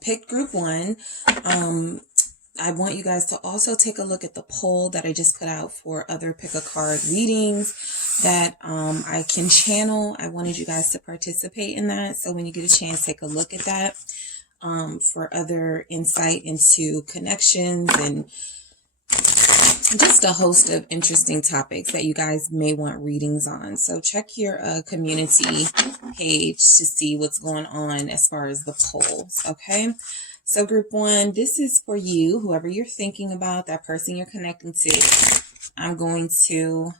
I've picked group 1. I want you guys to also take a look at the poll that I just put out for other pick a card readings that I can channel. I wanted you guys to participate in that. So when you get a chance, take a look at that for other insight into connections and just a host of interesting topics that you guys may want readings on. So check your community page to see what's going on as far as the polls, okay? So group 1, this is for you, whoever you're thinking about, that person you're connecting to. I'm going to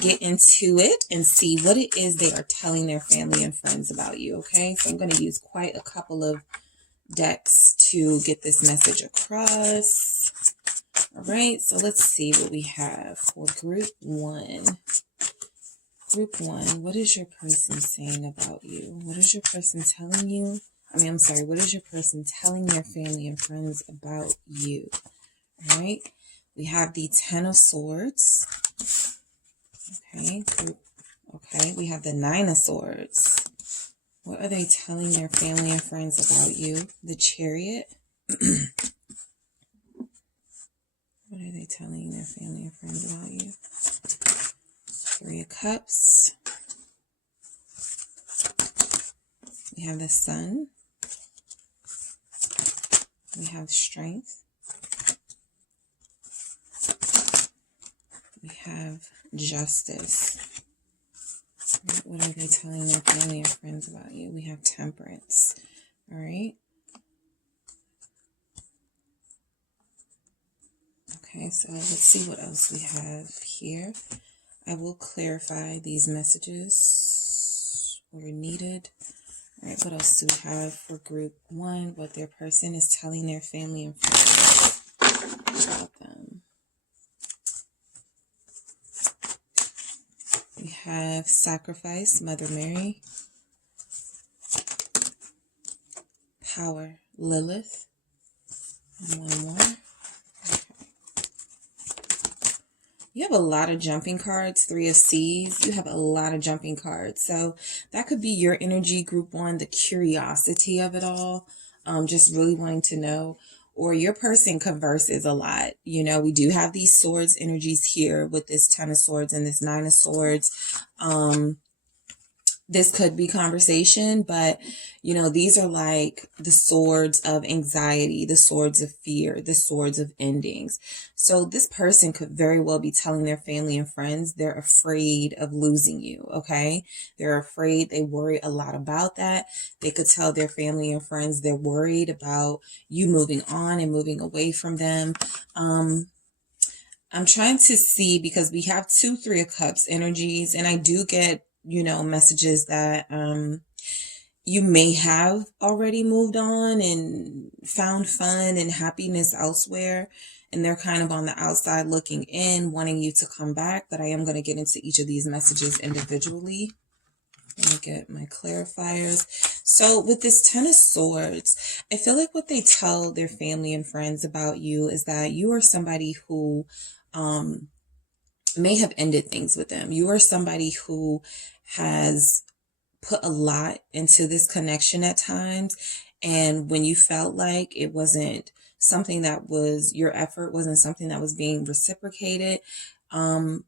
get into it and see what it is they are telling their family and friends about you, okay? So I'm going to use quite a couple of decks to get this message across. All right, so let's see what we have for group 1. Group 1, what is your person saying about you? What is your person telling you? What is your person telling your family and friends about you? All right, we have the 10 of Swords. Okay, we have the 9 of Swords. What are they telling their family and friends about you? The Chariot. What are they telling their family and friends about you? 3 of Cups. We have the Sun. We have Strength. We have Justice. What are they telling their family and friends about you? We have Temperance. All right. Okay, so let's see what else we have here. I will clarify these messages where needed. All right, what else do we have for group 1? What their person is telling their family and friends about them. We have Sacrifice, Mother Mary. Power, Lilith. And one more. You have a lot of jumping cards, 3 of Seas. You have a lot of jumping cards. So that could be your energy, group 1, the curiosity of it all, just really wanting to know. Or your person converses a lot. You know, we do have these swords energies here with this 10 of Swords and this 9 of Swords. This could be conversation, but, you know, these are like the swords of anxiety, the swords of fear, the swords of endings. So this person could very well be telling their family and friends they're afraid of losing you, okay? They're afraid, they worry a lot about that. They could tell their family and friends they're worried about you moving on and moving away from them. I'm trying to see, because we have 2 3 of Cups energies, and I do get, you know, messages that you may have already moved on and found fun and happiness elsewhere, and they're kind of on the outside looking in, wanting you to come back. But I am going to get into each of these messages individually. Let me get my clarifiers. So with this 10 of Swords, I feel like what they tell their family and friends about you is that you are somebody who may have ended things with them. You are somebody who has put a lot into this connection at times. And when you felt like it wasn't something that was, your effort wasn't something that was being reciprocated,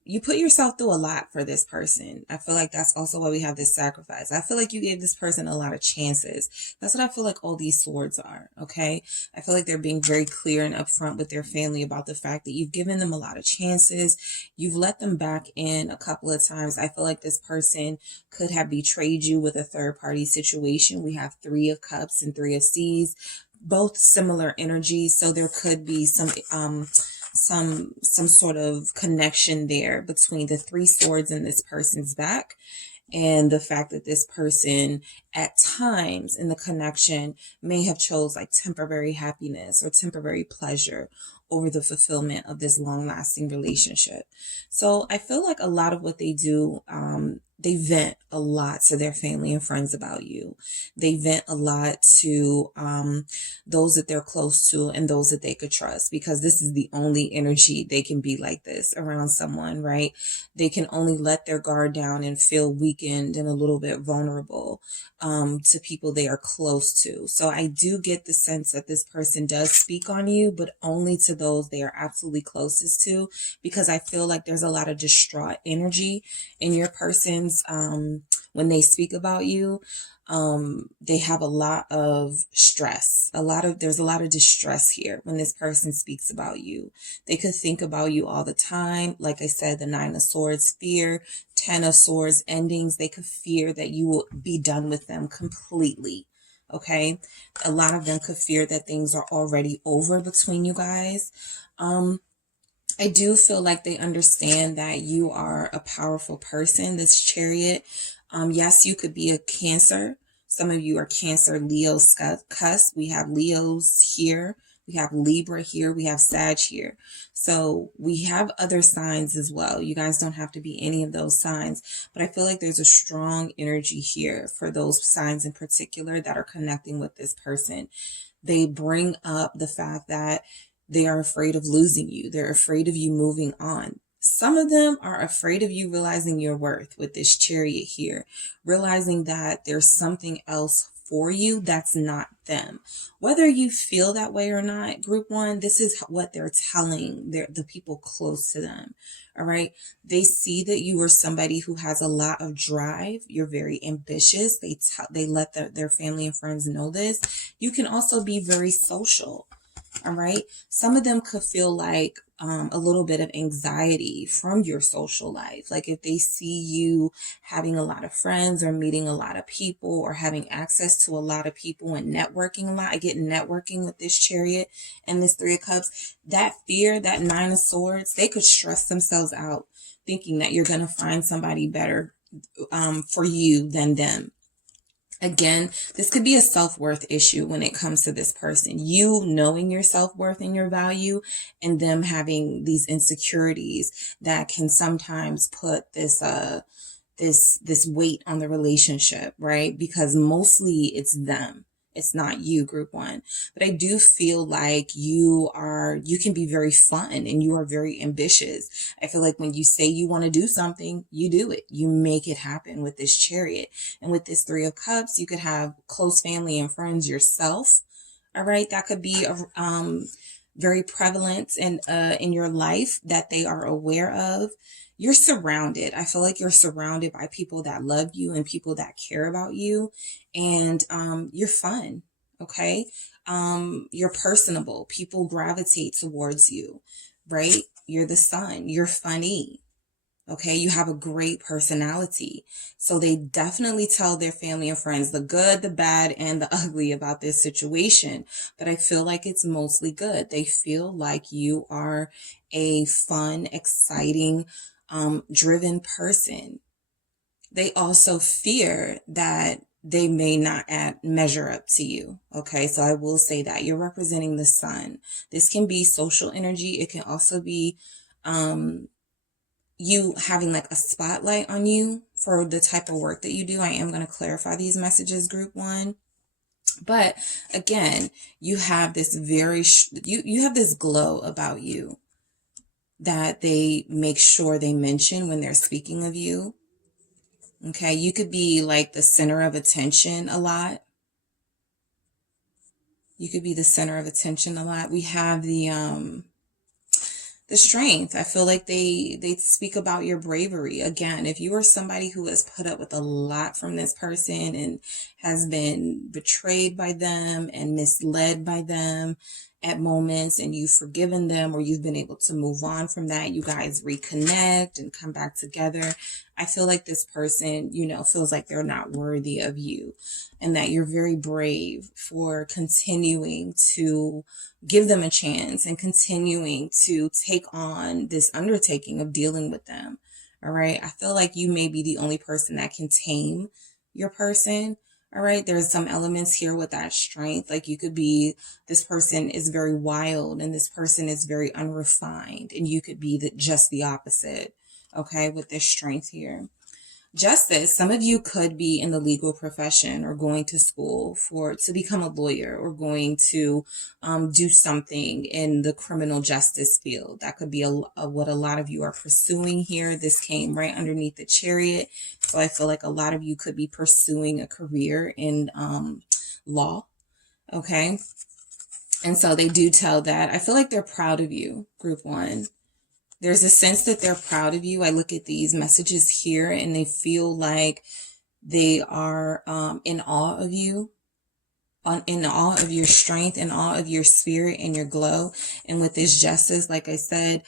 you put yourself through a lot for this person. I feel like that's also why we have this Sacrifice. I feel like you gave this person a lot of chances. That's what I feel like all these swords are, okay? I feel like they're being very clear and upfront with their family about the fact that you've given them a lot of chances. You've let them back in a couple of times. I feel like this person could have betrayed you with a third-party situation. We have 3 of Cups and 3 of Seas, both similar energies. So there could be some sort of connection there between the 3 swords in this person's back and the fact that this person at times in the connection may have chose like temporary happiness or temporary pleasure over the fulfillment of this long-lasting relationship. So I feel like a lot of what they do, They vent a lot to their family and friends about you. They vent a lot to those that they're close to and those that they could trust, because this is the only energy they can be like this around someone, right? They can only let their guard down and feel weakened and a little bit vulnerable to people they are close to. So I do get the sense that this person does speak on you, but only to those they are absolutely closest to, because I feel like there's a lot of distraught energy in your person's when they speak about you. They have a lot of stress, there's a lot of distress here when this person speaks about you. They could think about you all the time. Like I said, the 9 of Swords, fear, 10 of Swords, endings. They could fear that you will be done with them completely. Okay. A lot of them could fear that things are already over between you guys. I do feel like they understand that you are a powerful person, this Chariot. Yes, you could be a Cancer. Some of you are Cancer, Leo, cusp. We have Leos here. We have Libra here. We have Sag here. So we have other signs as well. You guys don't have to be any of those signs. But I feel like there's a strong energy here for those signs in particular that are connecting with this person. They bring up the fact that they are afraid of losing you. They're afraid of you moving on. Some of them are afraid of you realizing your worth with this Chariot here, realizing that there's something else for you that's not them. Whether you feel that way or not, group 1, this is what they're telling the people close to them. All right. They see that you are somebody who has a lot of drive. You're very ambitious. They let their family and friends know this. You can also be very social. All right. Some of them could feel like a little bit of anxiety from your social life. Like if they see you having a lot of friends or meeting a lot of people or having access to a lot of people and networking a lot. I get networking with this Chariot and this 3 of Cups. That fear, that 9 of Swords, they could stress themselves out thinking that you're going to find somebody better for you than them. Again, this could be a self-worth issue when it comes to this person. You knowing your self-worth and your value, and them having these insecurities that can sometimes put this weight on the relationship, right? Because mostly it's them. It's not you, group 1. But I do feel like you can be very fun and you are very ambitious. I feel like when you say you want to do something, you do it. You make it happen with this Chariot. And with this 3 of Cups, you could have close family and friends yourself. All right. That could be very prevalent in your life that they are aware of. You're surrounded. I feel like you're surrounded by people that love you and people that care about you. And you're fun. Okay. You're personable. People gravitate towards you, right? You're the sun. You're funny. Okay. You have a great personality. So they definitely tell their family and friends the good, the bad, and the ugly about this situation. But I feel like it's mostly good. They feel like you are a fun, exciting, driven person. They also fear that they may not measure up to you. Okay, so I will say that you're representing the sun. This can be social energy. It can also be you having like a spotlight on you for the type of work that you do. I am going to clarify these messages, group 1. But again, you have this you have this glow about you that they make sure they mention when they're speaking of you. Okay, you could be like the center of attention a lot. You could be the center of attention a lot. We have the strength. I feel like they speak about your bravery. Again, if you are somebody who has put up with a lot from this person and has been betrayed by them and misled by them at moments, and you've forgiven them or you've been able to move on from that, you guys reconnect and come back together. I feel like this person, feels like they're not worthy of you, and that you're very brave for continuing to give them a chance and continuing to take on this undertaking of dealing with them. All right. I feel like you may be the only person that can tame your person. All right. There's some elements here with that strength. Like you could be, this person is very wild and this person is very unrefined, and you could be just the opposite. Okay. With this strength here. Justice, some of you could be in the legal profession or going to school to become a lawyer, or going to do something in the criminal justice field. That could be what a lot of you are pursuing here. This came right underneath the Chariot. So I feel like a lot of you could be pursuing a career in law. Okay. And so they do tell that. I feel like they're proud of you, Group 1. There's a sense that they're proud of you. I look at these messages here and they feel like they are in awe of you, in awe of your strength, in awe of your spirit and your glow. And with this justice, like I said,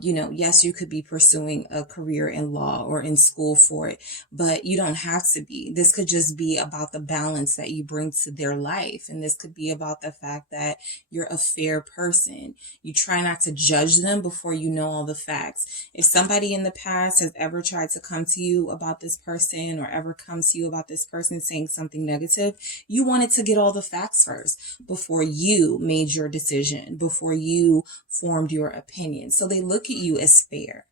you know, yes, you could be pursuing a career in law or in school for it, but you don't have to be. This could just be about the balance that you bring to their life. And this could be about the fact that you're a fair person. You try not to judge them before you know all the facts. If somebody in the past has ever tried to come to you about this person, or ever come to you about this person saying something negative, you wanted to get all the facts first before you made your decision, before you formed your opinion. So they look at you as fair.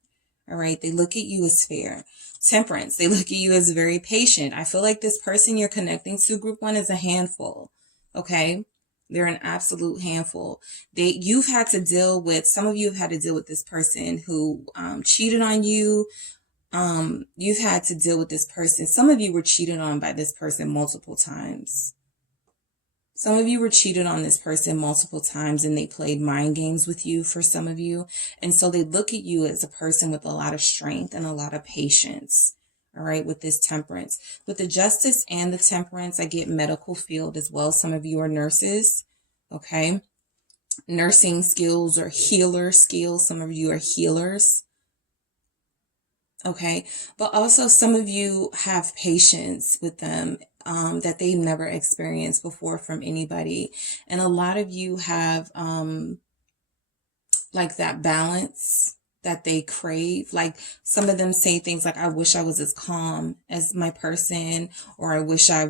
All right. They look at you as fair. Temperance, they look at you as very patient. I feel like this person you're connecting to, Group 1, is a handful. Okay. They're an absolute handful. You've had to deal with, some of you have had to deal with this person who cheated on you. You've had to deal with this person. Some of you were cheated on by this person multiple times. Some of you were cheated on this person multiple times, and they played mind games with you for some of you. And so they look at you as a person with a lot of strength and a lot of patience. All right. With this Temperance, with the Justice and the Temperance, I get medical field as well. Some of you are nurses. Okay. Nursing skills or healer skills. Some of you are healers. Okay. But also some of you have patience with them that they've never experienced before from anybody. And a lot of you have like that balance that they crave. Like some of them say things like, I wish I was as calm as my person, or I wish I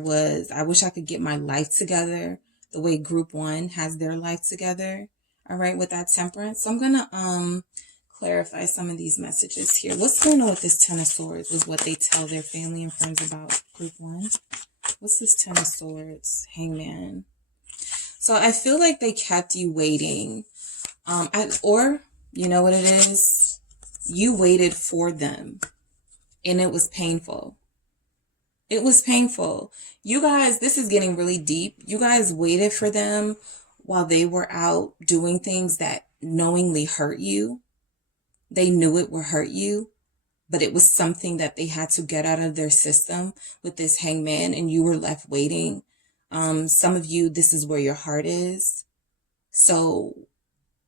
could get my life together the way Group 1 has their life together. All right. With that Temperance. So I'm going to clarify some of these messages here. What's going on with this Ten of Swords is what they tell their family and friends about Group 1. What's this Ten of Swords? Hangman. So I feel like they kept you waiting. Or you know what it is? You waited for them and it was painful. It was painful. You guys, this is getting really deep. You guys waited for them while they were out doing things that knowingly hurt you. They knew it would hurt you, but it was something that they had to get out of their system with this Hangman, and you were left waiting. Some of you, this is where your heart is. So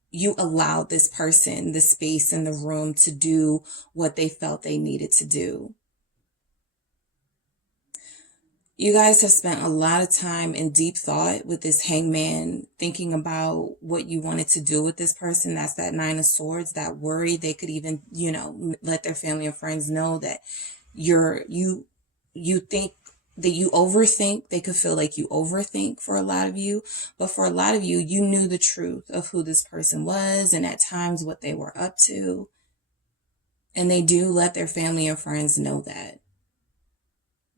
you allowed this person the space in the room to do what they felt they needed to do. You guys have spent a lot of time in deep thought with this Hangman, thinking about what you wanted to do with this person. That's that Nine of Swords, that worry. They could even, you know, let their family and friends know that you think that you overthink. They could feel like you overthink for a lot of you. But for a lot of you, you knew the truth of who this person was and at times what they were up to. And they do let their family and friends know that.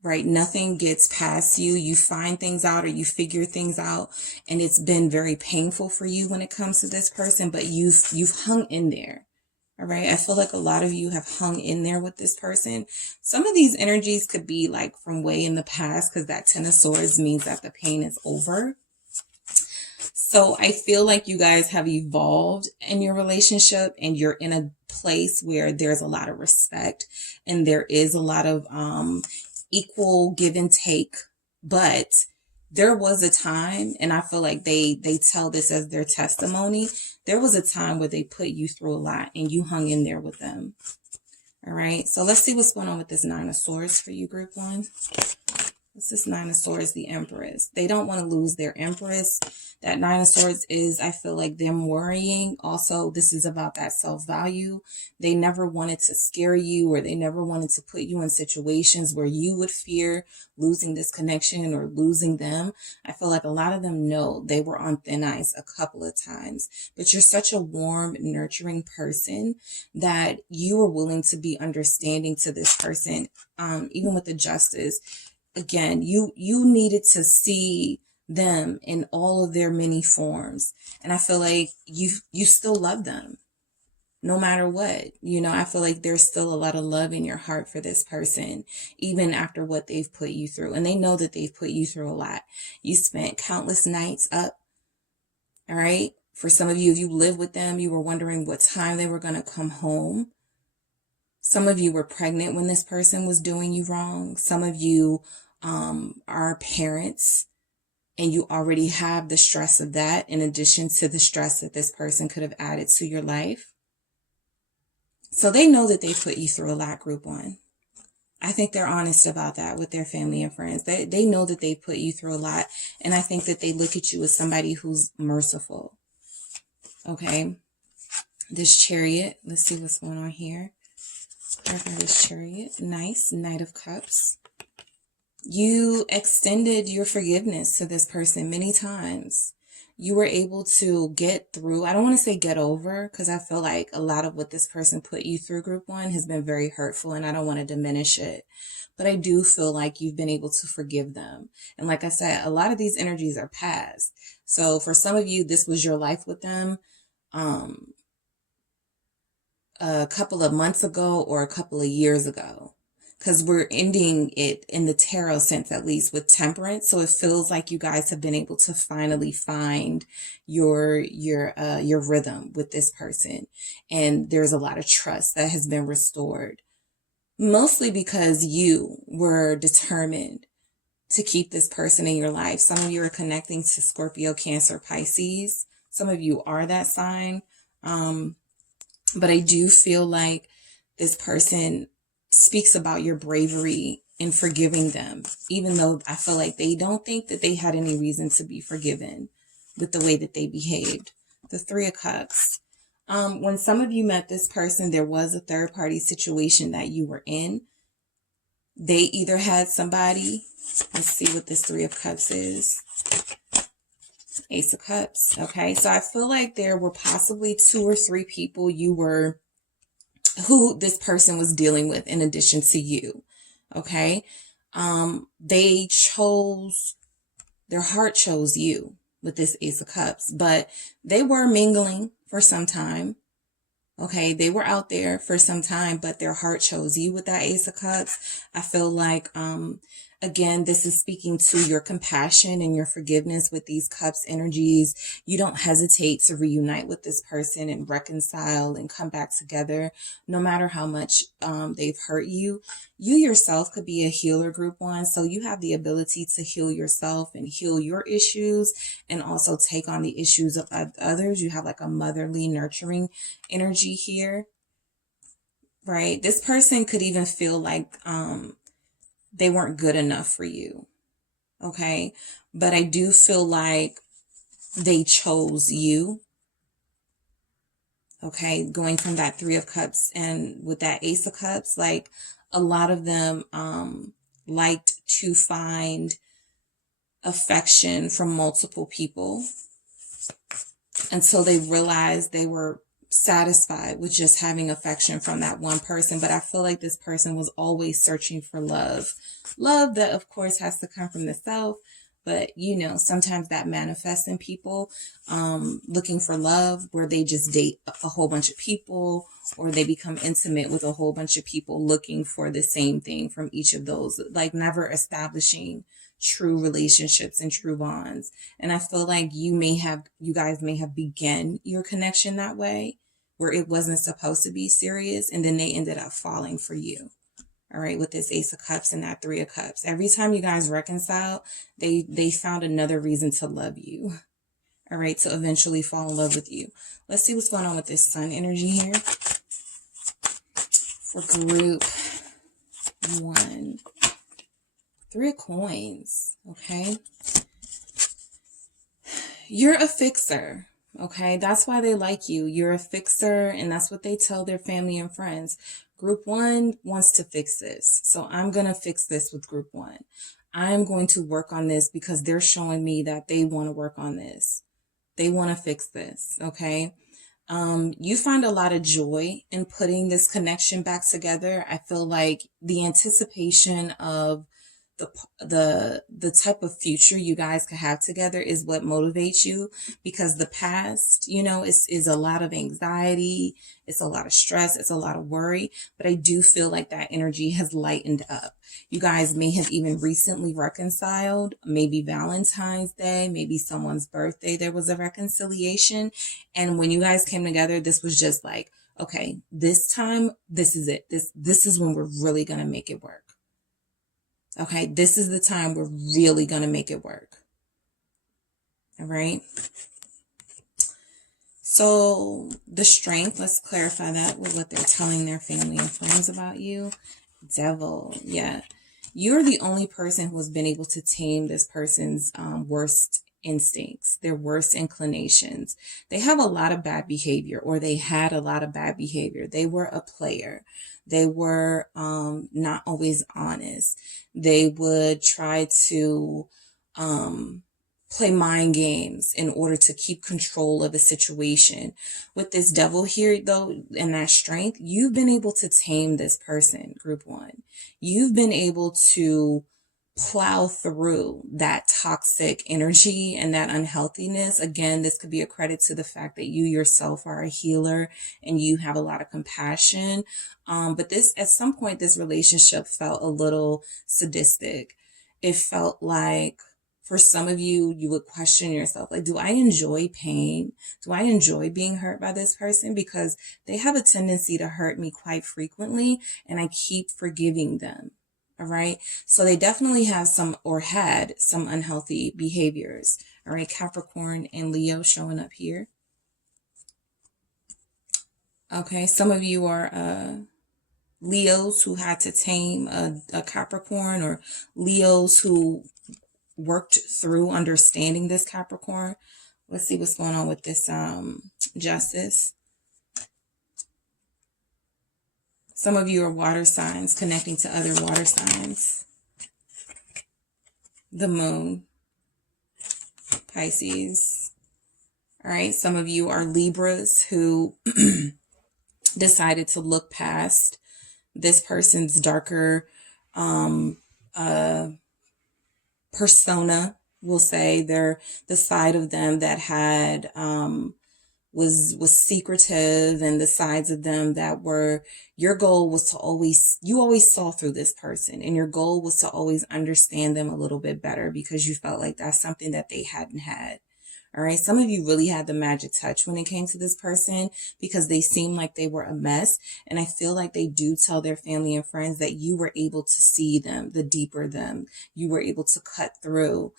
Right? Nothing gets past you. You find things out or you figure things out, and it's been very painful for you when it comes to this person, but you've hung in there. All right. I feel like a lot of you have hung in there with this person. Some of these energies could be like from way in the past, because that Ten of Swords means that the pain is over. So I feel like you guys have evolved in your relationship, and you're in a place where there's a lot of respect and there is a lot of equal give and take. But there was a time, and I feel like they tell this as their testimony, there was a time where they put you through a lot and you hung in there with them. All right. So let's see what's going on with this Nine of Swords for you, Group 1. This is Nine of Swords, the Empress. They don't want to lose their Empress. That Nine of Swords is, I feel like, them worrying. Also, this is about that self-value. They never wanted to scare you, or they never wanted to put you in situations where you would fear losing this connection or losing them. I feel like a lot of them know they were on thin ice a couple of times, but you're such a warm, nurturing person that you are willing to be understanding to this person, even with the Justice. Again, you needed to see them in all of their many forms. And I feel like you still love them no matter what. You know, I feel like there's still a lot of love in your heart for this person, even after what they've put you through. And they know that they've put you through a lot. You spent countless nights up. All right. For some of you, if you live with them, you were wondering what time they were going to come home. Some of you were pregnant when this person was doing you wrong. Some of you are parents, and you already have the stress of that in addition to the stress that this person could have added to your life. So they know that they put you through a lot, Group 1. I think they're honest about that with their family and friends. They know that they put you through a lot, and I think that they look at you as somebody who's merciful. Okay. This Chariot, let's see what's going on here. This Chariot, nice. Knight of Cups. You extended your forgiveness to this person many times. You were able to get through. I don't want to say get over, because I feel like a lot of what this person put you through, Group 1, has been very hurtful, and I don't want to diminish it. But I do feel like you've been able to forgive them. And like I said, a lot of these energies are past. So for some of you, this was your life with them a couple of months ago or a couple of years ago. Because we're ending it in the tarot sense, at least, with Temperance. So it feels like you guys have been able to finally find your rhythm with this person. And there's a lot of trust that has been restored. Mostly because you were determined to keep this person in your life. Some of you are connecting to Scorpio, Cancer, Pisces. Some of you are that sign. But I do feel like this person speaks about your bravery in forgiving them, even though I feel like they don't think that they had any reason to be forgiven with the way that they behaved. The Three of Cups. When some of you met this person, there was a third party situation that you were in. They either had somebody, let's see what this Three of Cups is. Ace of Cups. Okay. So I feel like there were possibly 2 or 3 people who this person was dealing with in addition to you. Okay. Their heart chose you with this Ace of Cups, but they were mingling for some time. Okay. They were out there for some time, but their heart chose you with that Ace of Cups. I feel like, again, this is speaking to your compassion and your forgiveness with these cups energies. You don't hesitate to reunite with this person and reconcile and come back together, no matter how much they've hurt you. You yourself could be a healer, Group 1. So you have the ability to heal yourself and heal your issues, and also take on the issues of others. You have like a motherly, nurturing energy here, right? This person could even feel like they weren't good enough for you. Okay. But I do feel like they chose you. Okay. Going from that Three of Cups and with that Ace of Cups, like a lot of them liked to find affection from multiple people until they realized they were satisfied with just having affection from that one person. But I feel like this person was always searching for love that of course has to come from the self, but you know, sometimes that manifests in people looking for love, where they just date a whole bunch of people, or they become intimate with a whole bunch of people looking for the same thing from each of those, like never establishing true relationships and true bonds. And I feel like you guys may have begun your connection that way, where it wasn't supposed to be serious, and then they ended up falling for you. All right, with this Ace of Cups and that Three of Cups. Every time you guys reconcile, they found another reason to love you. All right, to eventually fall in love with you. Let's see what's going on with this Sun energy here for Group 1. Three of Coins, okay? You're a fixer, okay? That's why they like you. You're a fixer, and that's what they tell their family and friends. Group 1 wants to fix this, so I'm going to fix this with Group 1. I'm going to work on this because they're showing me that they want to work on this. They want to fix this, okay? You find a lot of joy in putting this connection back together. I feel like the anticipation of the type of future you guys could have together is what motivates you, because the past, you know, is a lot of anxiety, it's a lot of stress, it's a lot of worry, but I do feel like that energy has lightened up. You guys may have even recently reconciled, maybe Valentine's Day, maybe someone's birthday, there was a reconciliation. And when you guys came together, this was just like, okay, this time, this is it. This is when we're really going to make it work. Okay, this is the time we're really going to make it work. All right. So the Strength, let's clarify that with what they're telling their family and friends about you. Devil, yeah. You're the only person who has been able to tame this person's worst instincts, their worst inclinations. They have a lot of bad behavior, or they had a lot of bad behavior. They were a player. They were not always honest. They would try to play mind games in order to keep control of the situation. With this Devil here, though, and that Strength, you've been able to tame this person, Group 1. You've been able to plow through that toxic energy and that unhealthiness. Again, this could be a credit to the fact that you yourself are a healer and you have a lot of compassion. But this, at some point, this relationship felt a little sadistic. It felt like, for some of you, you would question yourself, like, do I enjoy pain? Do I enjoy being hurt by this person? Because they have a tendency to hurt me quite frequently, and I keep forgiving them. All right. So they definitely have some, or had some, unhealthy behaviors. All right. Capricorn and Leo showing up here. Okay. Some of you are Leos who had to tame a Capricorn, or Leos who worked through understanding this Capricorn. Let's see what's going on with this Justice. Some of you are water signs connecting to other water signs. The Moon, Pisces. All right. Some of you are Libras who decided to look past this person's darker persona. We'll say they're the side of them that had was secretive, and the sides of them that were, your goal was to always, you always saw through this person, and your goal was to always understand them a little bit better, because you felt like that's something that they hadn't had. All right. Some of you really had the magic touch when it came to this person, because they seemed like they were a mess. And I feel like they do tell their family and friends that you were able to see them, the deeper them. You were able to cut through.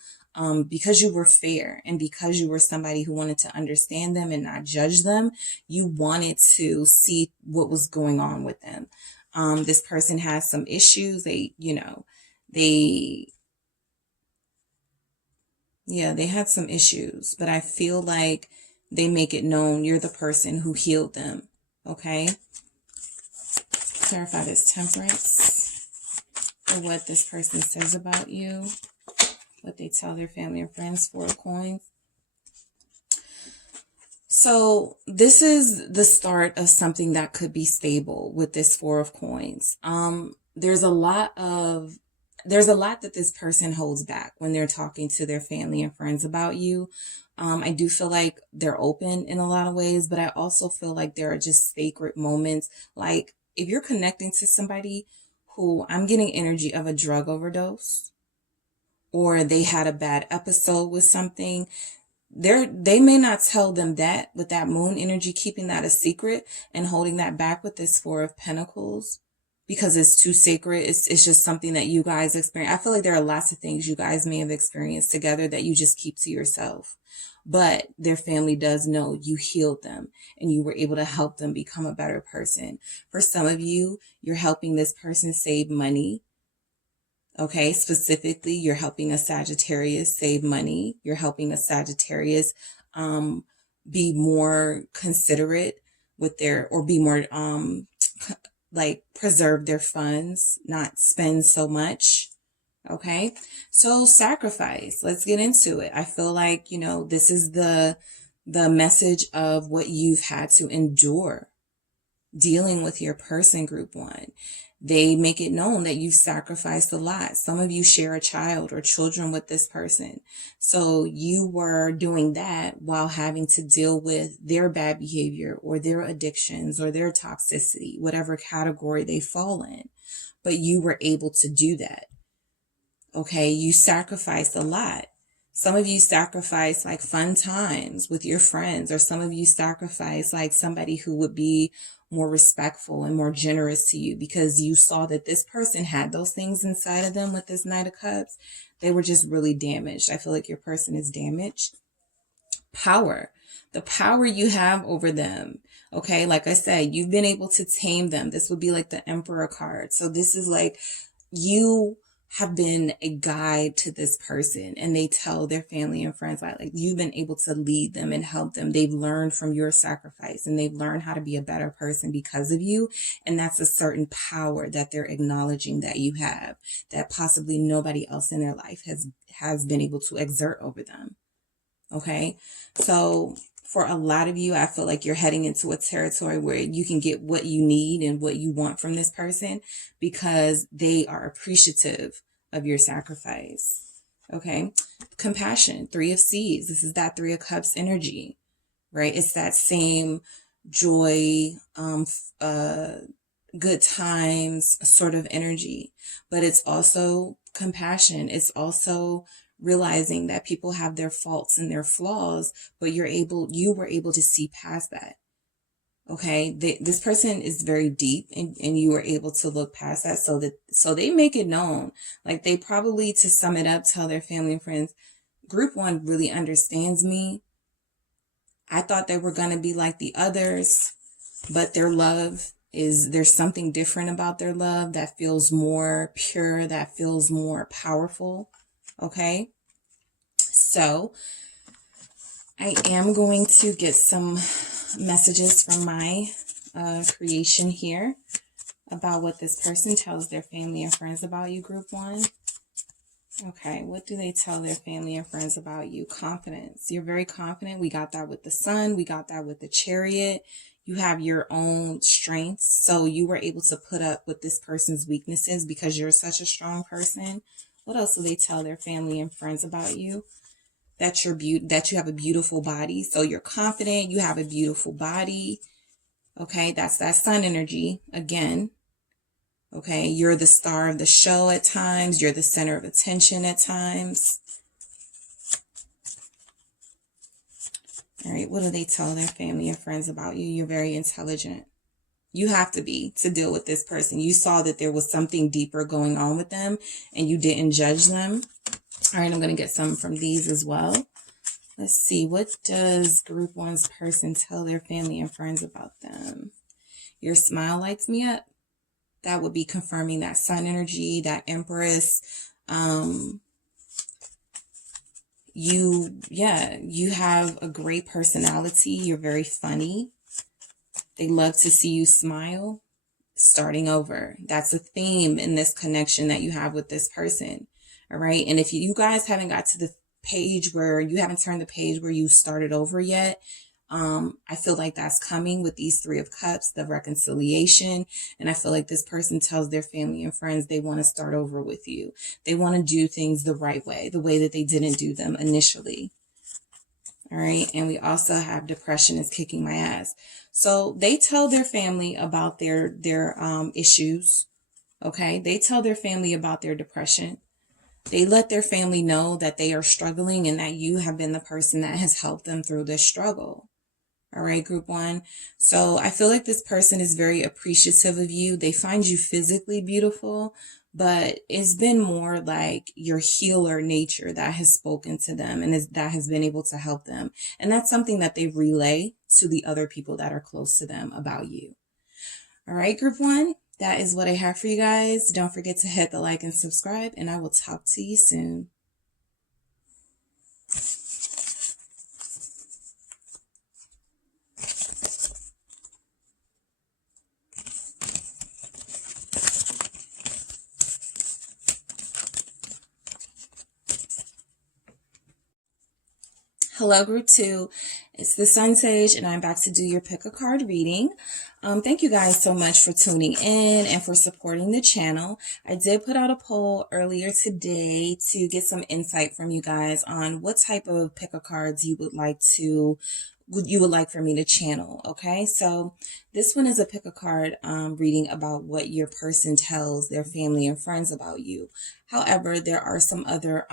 Because you were fair, and because you were somebody who wanted to understand them and not judge them, you wanted to see what was going on with them. This person has some issues. They had some issues, but I feel like they make it known you're the person who healed them. Okay. Clarify this Temperance, for what this person says about you, what they tell their family and friends. Four of Coins. So this is the start of something that could be stable with this Four of Coins. There's a lot that this person holds back when they're talking to their family and friends about you. I do feel like they're open in a lot of ways, but I also feel like there are just sacred moments. Like if you're connecting to somebody who, I'm getting energy of a drug overdose, or they had a bad episode with something, they may not tell them that with that Moon energy, keeping that a secret and holding that back with this Four of Pentacles, because it's too sacred. It's just something that you guys experience. I feel like there are lots of things you guys may have experienced together that you just keep to yourself. But their family does know you healed them and you were able to help them become a better person. For some of you, you're helping this person save money. Okay, specifically, you're helping a Sagittarius save money. You're helping a Sagittarius be more considerate with their, or be more like preserve their funds, not spend so much. Okay, so sacrifice. Let's get into it. I feel like, you know, this is the message of what you've had to endure dealing with your person, group one. They make it known that you've sacrificed a lot. Some of you share a child or children with this person. So you were doing that while having to deal with their bad behavior or their addictions or their toxicity, whatever category they fall in. But you were able to do that. Okay, you sacrificed a lot. Some of you sacrifice like fun times with your friends, or some of you sacrifice like somebody who would be more respectful and more generous to you because you saw that this person had those things inside of them with this Knight of Cups. They were just really damaged. I feel like your person is damaged. Power. The power you have over them. Okay, like I said, you've been able to tame them. This would be like the Emperor card. So this is like you have been a guide to this person, and they tell their family and friends like you've been able to lead them and help them. They've learned from your sacrifice, and they've learned how to be a better person because of you. And that's a certain power that they're acknowledging that you have, that possibly nobody else in their life has been able to exert over them. Okay, so for a lot of you, I feel like you're heading into a territory where you can get what you need and what you want from this person because they are appreciative of your sacrifice. Okay, compassion, 3 of Seas. This is that 3 of Cups energy, right? It's that same joy, good times sort of energy, but it's also compassion. It's also realizing that people have their faults and their flaws, but you were able to see past that. Okay, this person is very deep, and you were able to look past that, so they make it known. Like they probably, to sum it up, tell their family and friends, group one really understands me. I thought they were going to be like the others, but there's something different about their love that feels more pure, that feels more powerful. Okay, so I am going to get some messages from my creation here about what this person tells their family and friends about you, group one. Okay, what do they tell their family and friends about you? Confidence. You're very confident. We got that with the Sun. We got that with the Chariot. You have your own strengths, so you were able to put up with this person's weaknesses because you're such a strong person. What else do they tell their family and friends about you? That you have a beautiful body. So you're confident, you have a beautiful body. Okay, that's that Sun energy again. Okay, you're the star of the show at times. You're the center of attention at times. All right, what do they tell their family and friends about you? You're very intelligent. You have to be to deal with this person. You saw that there was something deeper going on with them and you didn't judge them. All right, I'm going to get some from these as well. Let's see. What does group one's person tell their family and friends about them? Your smile lights me up. That would be confirming that Sun energy, that Empress. You have a great personality. You're very funny. They love to see you smile. Starting over. That's a theme in this connection that you have with this person. All right. And if you guys haven't got to the page where you haven't turned the page where you started over yet, I feel like that's coming with these 3 of Cups, the reconciliation. And I feel like this person tells their family and friends they want to start over with you. They want to do things the right way, the way that they didn't do them initially. All right. And we also have depression is kicking my ass. So they tell their family about their issues. Okay. They tell their family about their depression. They let their family know that they are struggling and that you have been the person that has helped them through this struggle. All right, group one. So I feel like this person is very appreciative of you. They find you physically beautiful, but it's been more like your healer nature that has spoken to them and that has been able to help them. And that's something that they relay to the other people that are close to them about you. All right, group one. that is what I have for you guys. Don't forget to hit the like and subscribe, and I will talk to you soon. Hello, group 2. It's the Sun Sage, and I'm back to do your pick a card reading. Thank you guys so much for tuning in and for supporting the channel. I did put out a poll earlier today to get some insight from you guys on what type of pick a cards you would like for me to channel. Okay, so this one is a pick a card reading about what your person tells their family and friends about you. However, there are some other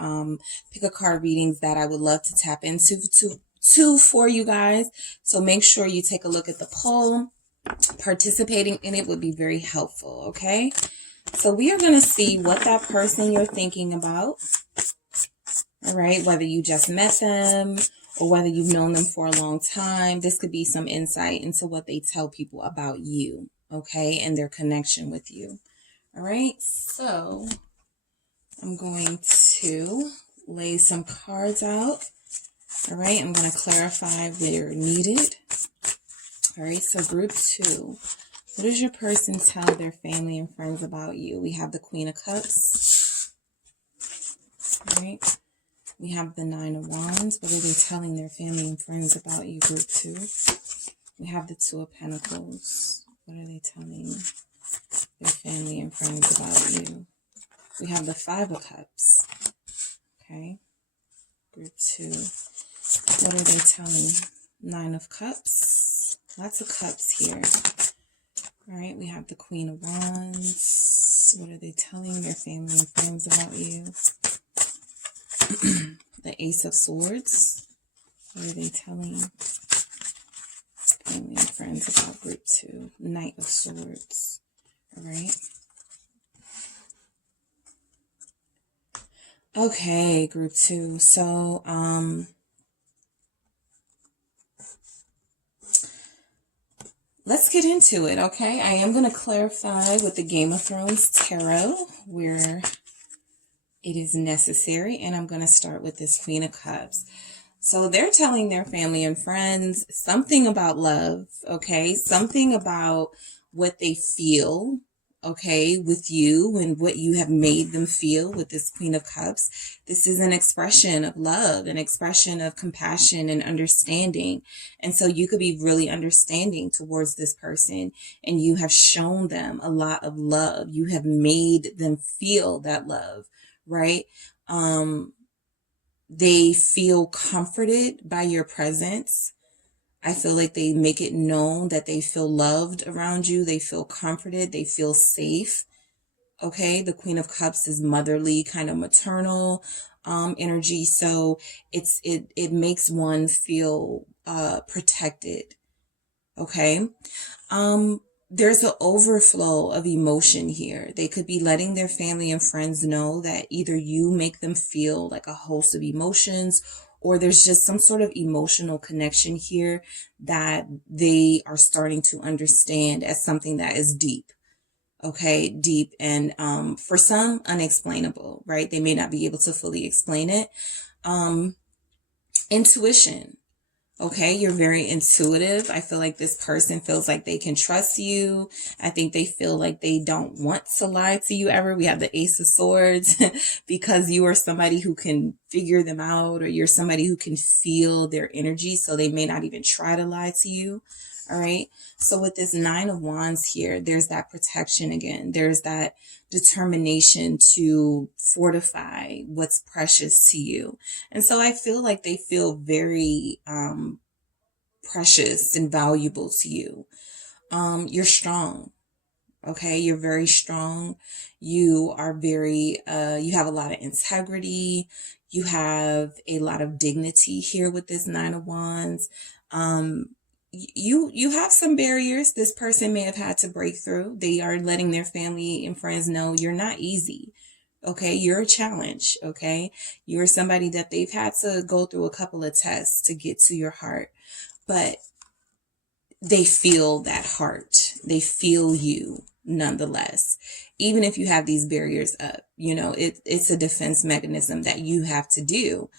pick a card readings that I would love to tap into for you guys. So make sure you take a look at the poll. Participating in it would be very helpful. Okay, so we are going to see what that person you're thinking about. All right, whether you just met them or whether you've known them for a long time, this could be some insight into what they tell people about you, okay, and their connection with you. All right, so I'm going to lay some cards out. All right, I'm going to clarify where needed. All right, so group 2, what does your person tell their family and friends about you? We have the Queen of Cups. All right. We have the 9 of Wands. What are they telling their family and friends about you, group 2? We have the 2 of Pentacles. What are they telling their family and friends about you? We have the 5 of Cups. Okay. Group 2. What are they telling? 9 of Cups. Lots of cups here. All right. We have the Queen of Wands. What are they telling their family and friends about you? The Ace of Swords. What are they telling family and friends about group 2? Knight of Swords. All right. Okay, group 2. So, let's get into it, okay? I am going to clarify with the Game of Thrones Tarot where it is necessary, and I'm going to start with this Queen of Cups. So they're telling their family and friends something about love, okay? Something about what they feel, okay, with you and what you have made them feel with this Queen of Cups. This is an expression of love, an expression of compassion and understanding. And so you could be really understanding towards this person, and you have shown them a lot of love. You have made them feel that love. Right? They feel comforted by your presence. I feel like they make it known that they feel loved around you. They feel comforted. They feel safe. Okay. The Queen of Cups is motherly, kind of maternal, energy. So it makes one feel, protected. Okay. There's an overflow of emotion here. They could be letting their family and friends know that either you make them feel like a host of emotions, or there's just some sort of emotional connection here that they are starting to understand as something that is deep. Okay, deep and for some unexplainable, right? They may not be able to fully explain it. Intuition. Okay, you're very intuitive. I feel like this person feels like they can trust you. I think they feel like they don't want to lie to you ever. We have the Ace of Swords because you are somebody who can figure them out, or you're somebody who can feel their energy. So they may not even try to lie to you. All right. So with this 9 of Wands here, there's that protection again. There's that determination to fortify what's precious to you. And so I feel like they feel very precious and valuable to you. You're strong. Okay. You're very strong. You are very, you have a lot of integrity. You have a lot of dignity here with this 9 of Wands. You have some barriers this person may have had to break through. They are letting their family and friends know you're not easy. Okay, you're a challenge. Okay, you're somebody that they've had to go through a couple of tests to get to your heart, but they feel that heart They feel you nonetheless. Even if you have these barriers up, you know, it's a defense mechanism that you have to do.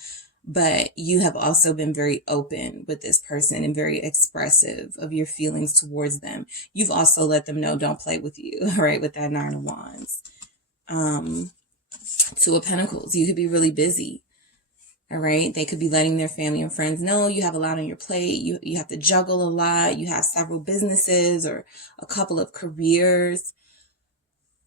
But you have also been very open with this person and very expressive of your feelings towards them. You've also let them know, don't play with you, right? With that Nine of Wands. Two of Pentacles, you could be really busy. All right. They could be letting their family and friends know you have a lot on your plate. You have to juggle a lot. You have several businesses or a couple of careers.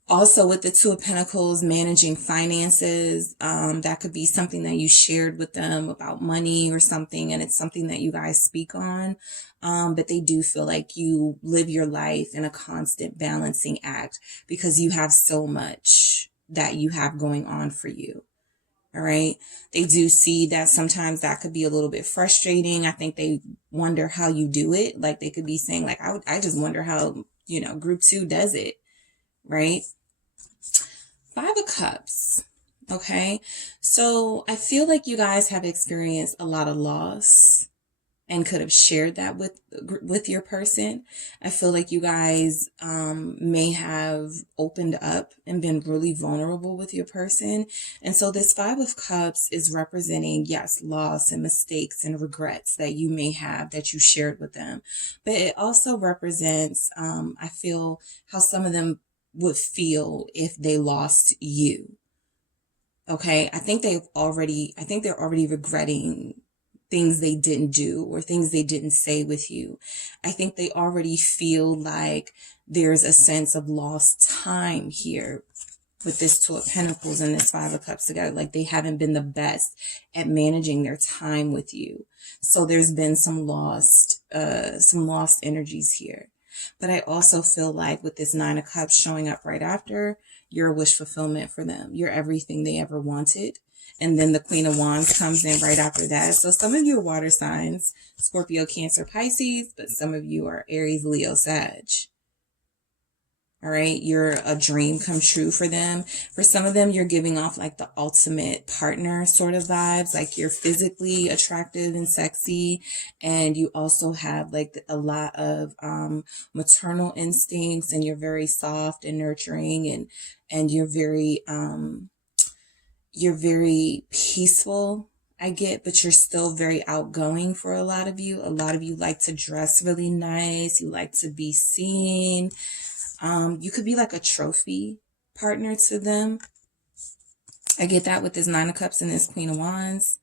Also with the Two of Pentacles, managing finances. That could be something that you shared with them about money or something. And it's something that you guys speak on. But they do feel like you live your life in a constant balancing act because you have so much that you have going on for you. All right. They do see that sometimes that could be a little bit frustrating. I think they wonder how you do it. Like they could be saying like, I just wonder how, you know, group 2 does it. Right. Five of Cups. Okay. So I feel like you guys have experienced a lot of loss and could have shared that with your person. I feel like you guys may have opened up and been really vulnerable with your person. And so this Five of Cups is representing, yes, loss and mistakes and regrets that you may have that you shared with them. But it also represents, I feel, how some of them would feel if they lost you. Okay, I think they're already regretting things they didn't do or things they didn't say with you. I think they already feel like there's a sense of lost time here with this Two of Pentacles and this Five of Cups together. Like they haven't been the best at managing their time with you. So there's been some lost energies here. But I also feel like with this Nine of Cups showing up right after, you're a wish fulfillment for them. You're everything they ever wanted. And then the Queen of Wands comes in right after that. So some of you are water signs, Scorpio, Cancer, Pisces, but some of you are Aries, Leo, Sag. All right. You're a dream come true for them. For some of them, you're giving off like the ultimate partner sort of vibes. Like you're physically attractive and sexy. And you also have like a lot of maternal instincts, and you're very soft and nurturing, and you're very peaceful, I get, but you're still very outgoing for a lot of you. A lot of you like to dress really nice. You like to be seen. You could be like a trophy partner to them. I get that with this Nine of Cups and this Queen of Wands.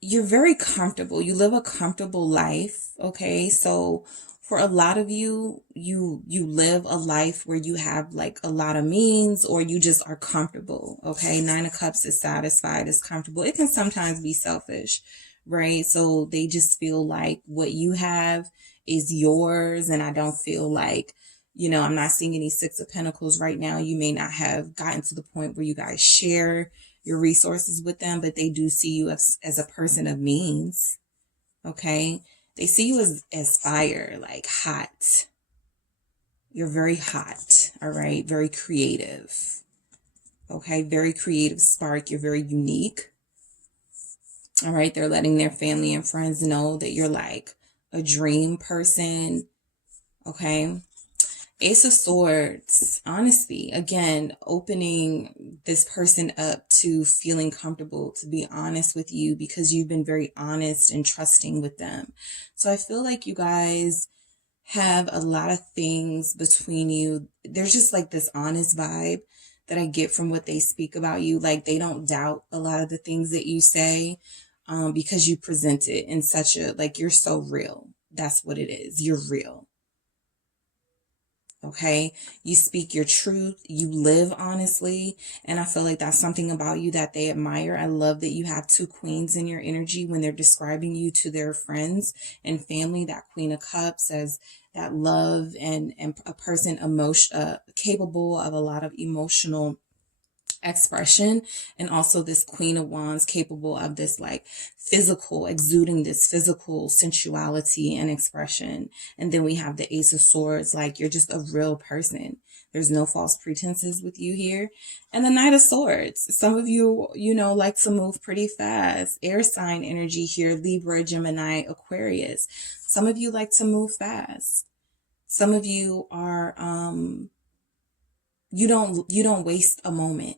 You're very comfortable. You live a comfortable life. Okay. So for a lot of you, you live a life where you have like a lot of means, or you just are comfortable. Okay. Nine of Cups is satisfied, is comfortable. It can sometimes be selfish, right? So they just feel like what you have is yours. And I don't feel like, you know, I'm not seeing any Six of Pentacles right now. You may not have gotten to the point where you guys share your resources with them, but they do see you as a person of means. Okay. They see you as fire, like hot. You're very hot. All right. Very creative. Okay. Very creative spark. You're very unique. All right. They're letting their family and friends know that you're like a dream person. Okay. Ace of Swords, honestly, again, opening this person up to feeling comfortable to be honest with you because you've been very honest and trusting with them. So I feel like you guys have a lot of things between you. There's just like this honest vibe that I get from what they speak about you. Like they don't doubt a lot of the things that you say because you present it in such a, like you're so real. That's what it is. You're real. Okay. You speak your truth. You live honestly. And I feel like that's something about you that they admire. I love that you have two queens in your energy when they're describing you to their friends and family. That Queen of Cups as that love and a person capable of a lot of emotional expression, and also this Queen of Wands capable of this like physical, exuding this physical sensuality and expression. And then we have the Ace of Swords, like you're just a real person. There's no false pretenses with you here. And the Knight of Swords. Some of you, like to move pretty fast. Air sign energy here, Libra, Gemini, Aquarius. Some of you like to move fast. Some of you are, you don't waste a moment.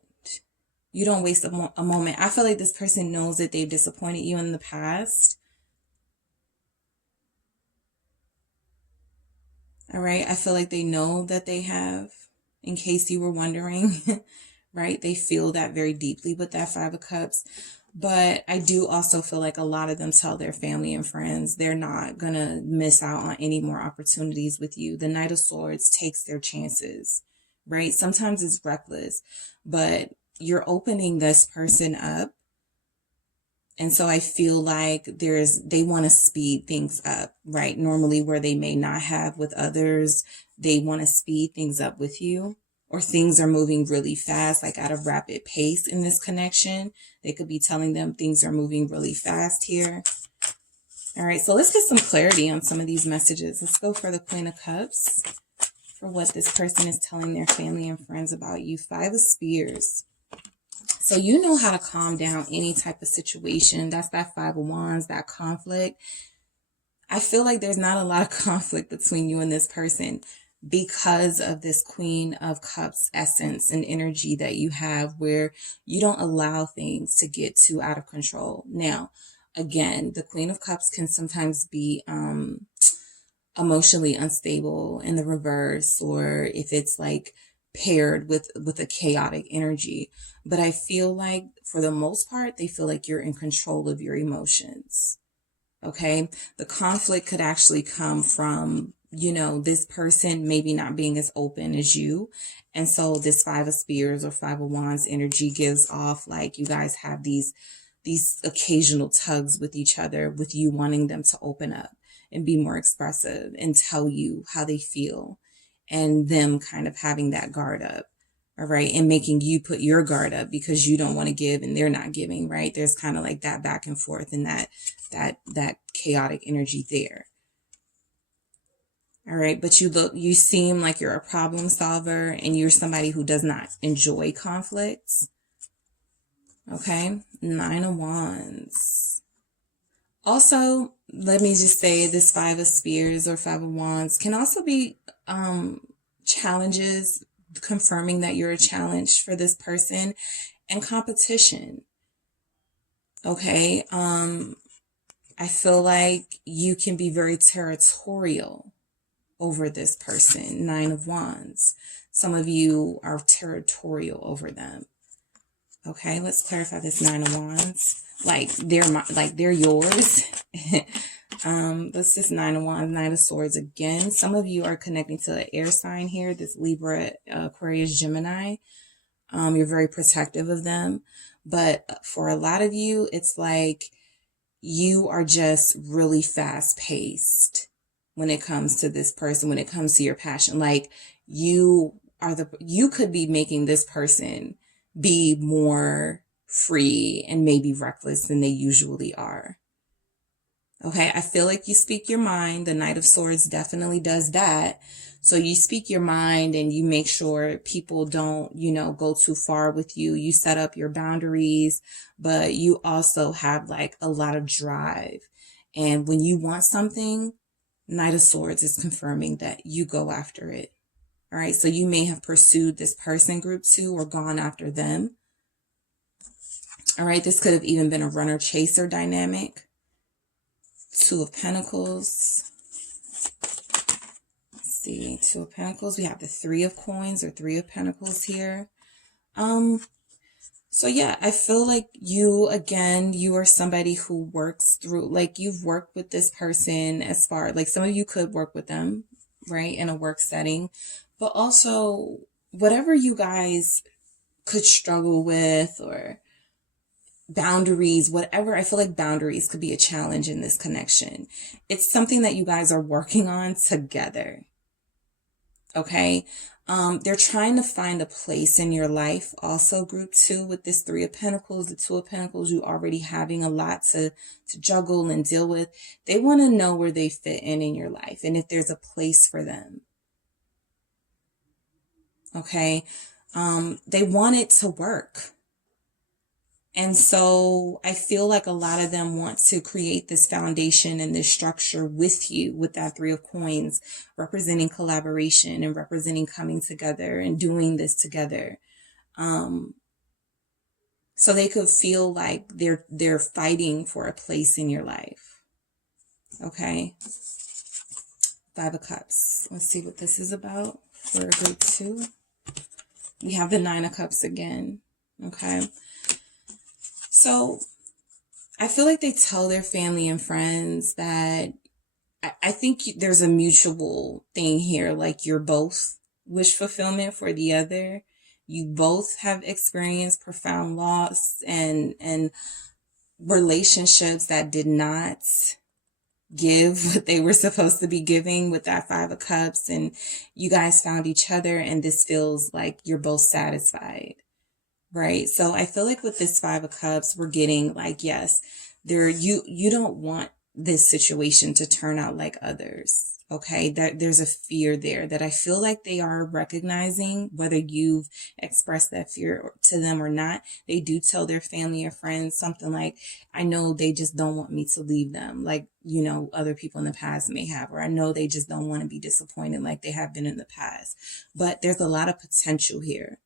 You don't waste a moment. I feel like this person knows that they've disappointed you in the past. All right. I feel like they know that they have, in case you were wondering, right? They feel that very deeply with that Five of Cups. But I do also feel like a lot of them tell their family and friends they're not going to miss out on any more opportunities with you. The Knight of Swords takes their chances, right? Sometimes it's reckless, but you're opening this person up. And so I feel like they want to speed things up, right? Normally where they may not have with others, they want to speed things up with you, or things are moving really fast, like at a rapid pace in this connection. They could be telling them things are moving really fast here. All right, so let's get some clarity on some of these messages. Let's go for the Queen of Cups for what this person is telling their family and friends about you. Five of Spears. So you know how to calm down any type of situation. That's that Five of Wands, that conflict. I feel like there's not a lot of conflict between you and this person because of this Queen of Cups essence and energy that you have, where you don't allow things to get too out of control. Now, again, the Queen of Cups can sometimes be emotionally unstable in the reverse, or if it's like paired with a chaotic energy. But I feel like for the most part, they feel like you're in control of your emotions. Okay. The conflict could actually come from, this person maybe not being as open as you. And so this Five of Spears or Five of Wands energy gives off like you guys have these occasional tugs with each other, with you wanting them to open up and be more expressive and tell you how they feel, and them kind of having that guard up. All right. And making you put your guard up because you don't want to give and they're not giving, right? There's kind of like that back and forth and that chaotic energy there. All right. But you seem like you're a problem solver and you're somebody who does not enjoy conflicts. Okay. Nine of Wands. Also, let me just say this Five of Spears or Five of Wands can also be challenges, confirming that you're a challenge for this person, and competition. Okay. I feel like you can be very territorial over this person. Nine of Wands. Some of you are territorial over them. Okay, let's clarify this Nine of Wands. Like they're yours. This is Nine of Wands, Nine of Swords again. Some of you are connecting to an air sign here, this Libra, Aquarius, Gemini. You're very protective of them. But for a lot of you, it's like you are just really fast paced when it comes to this person, when it comes to your passion. Like you could be making this person be more free and maybe reckless than they usually are. Okay, I feel like you speak your mind. The Knight of Swords definitely does that. So you speak your mind and you make sure people don't, go too far with you. You set up your boundaries, but you also have like a lot of drive. And when you want something, Knight of Swords is confirming that you go after it. All right, so you may have pursued this person, group two, or gone after them. All right, this could have even been a runner-chaser dynamic. Two of Pentacles. Let's see, Two of Pentacles. We have the Three of Coins or Three of Pentacles here. So yeah, I feel like you are somebody who works through, like you've worked with this person as far, like some of you could work with them, right, in a work setting. But also, whatever you guys could struggle with or boundaries, whatever, I feel like boundaries could be a challenge in this connection. It's something that you guys are working on together. Okay? They're trying to find a place in your life. Also, group two, with this Three of Pentacles, the Two of Pentacles, you already having a lot to juggle and deal with. They want to know where they fit in your life and if there's a place for them. Okay. They want it to work. And so I feel like a lot of them want to create this foundation and this structure with you, with that Three of Coins, representing collaboration and representing coming together and doing this together. So they could feel like they're fighting for a place in your life. Okay. Five of Cups. Let's see what this is about for group 2. We have the Nine of Cups again. Okay. So I feel like they tell their family and friends that I think there's a mutual thing here. Like you're both wish fulfillment for the other. You both have experienced profound loss and relationships that did not give what they were supposed to be giving with that Five of Cups. And you guys found each other and this feels like you're both satisfied. Right. So I feel like with this Five of Cups, we're getting like, yes, you don't want this situation to turn out like others. Okay. There's a fear there that I feel like they are recognizing, whether you've expressed that fear to them or not. They do tell their family or friends something like, I know they just don't want me to leave them. Like, you know, other people in the past may have, or I know they just don't want to be disappointed like they have been in the past. But there's a lot of potential here,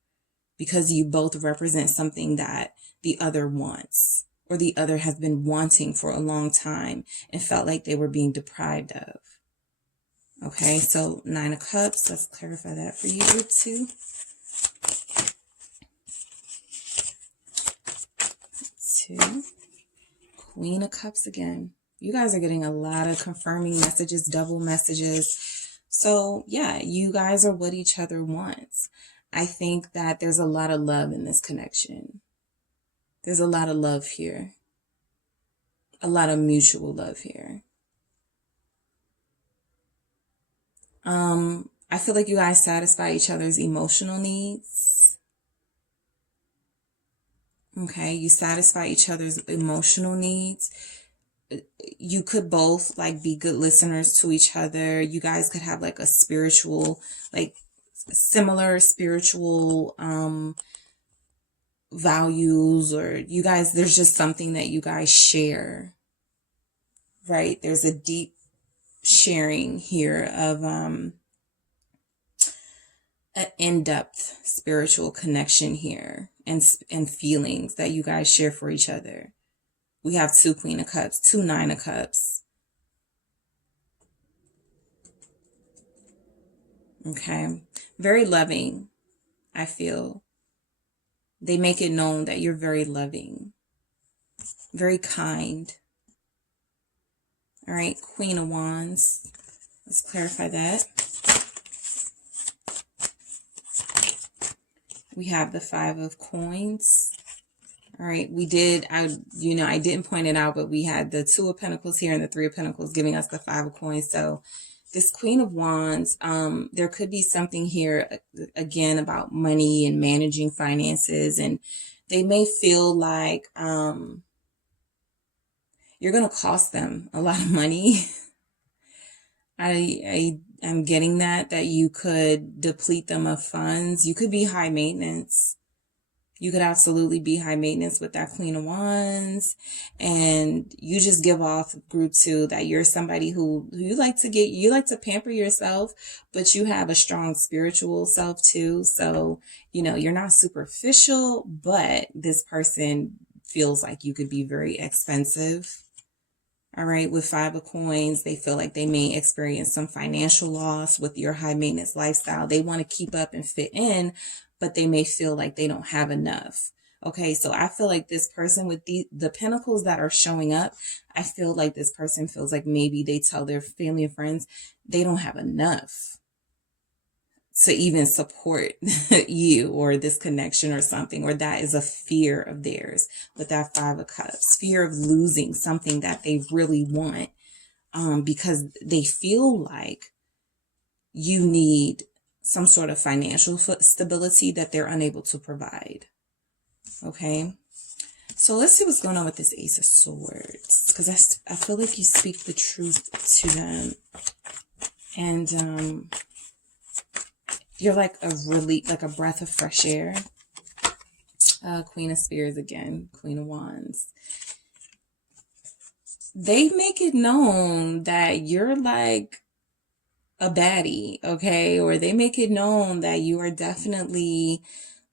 because you both represent something that the other wants, or the other has been wanting for a long time and felt like they were being deprived of. Okay, so Nine of Cups, let's clarify that for you, group 2. 2. Queen of Cups again. You guys are getting a lot of confirming messages, double messages. So yeah, you guys are what each other wants. I think that there's a lot of love in this connection. There's a lot of love here. A lot of mutual love here. I feel like you guys satisfy each other's emotional needs. Okay, you satisfy each other's emotional needs. You could both like be good listeners to each other. You guys could have like a spiritual, like similar spiritual values, or you guys, there's just something that you guys share, right? There's a deep sharing here of an in-depth spiritual connection here, and feelings that you guys share for each other. We have 2 Queen of Cups, 2 Nine of Cups. Okay. Very loving, I feel. They make it known that you're very loving, very kind. All right, Queen of Wands. Let's clarify that. We have the Five of Coins. All right, we did, I didn't point it out, but we had the 2 of Pentacles here and the 3 of Pentacles giving us the 5 of Coins. So this Queen of Wands, there could be something here, again, about money and managing finances. And they may feel like you're going to cost them a lot of money. I'm getting that you could deplete them of funds. You could be high maintenance. You could absolutely be high maintenance with that Queen of Wands, and you just give off, group 2, that you're somebody who you like to pamper yourself, but you have a strong spiritual self too. So, you're not superficial, but this person feels like you could be very expensive. All right. With 5 of Coins, they feel like they may experience some financial loss with your high maintenance lifestyle. They want to keep up and fit in, but they may feel like they don't have enough. Okay, so I feel like this person with the pentacles that are showing up, I feel like this person feels like maybe they tell their family and friends they don't have enough to even support you or this connection or something, or that is a fear of theirs with that 5 of Cups, fear of losing something that they really want, because they feel like you need some sort of financial stability that they're unable to provide. Okay, so let's see what's going on with this Ace of Swords, because I feel like you speak the truth to them, and You're like a relief, like a breath of fresh air. Queen of Spears again, Queen of Wands. They make it known that you're like a baddie, okay? Or they make it known that you are definitely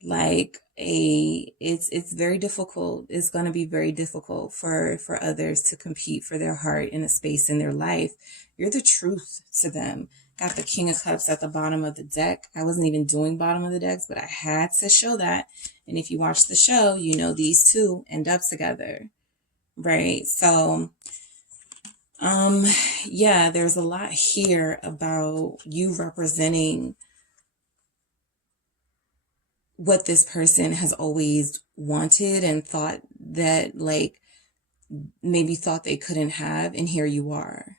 like it's very difficult. It's going to be very difficult for others to compete for their heart in a space in their life. You're the truth to them. Got the King of Cups at the bottom of the deck. I wasn't even doing bottom of the decks, but I had to show that. And if you watch the show, you know these two end up together, right? So yeah, there's a lot here about you representing what this person has always wanted and thought that, like, maybe thought they couldn't have, and here you are.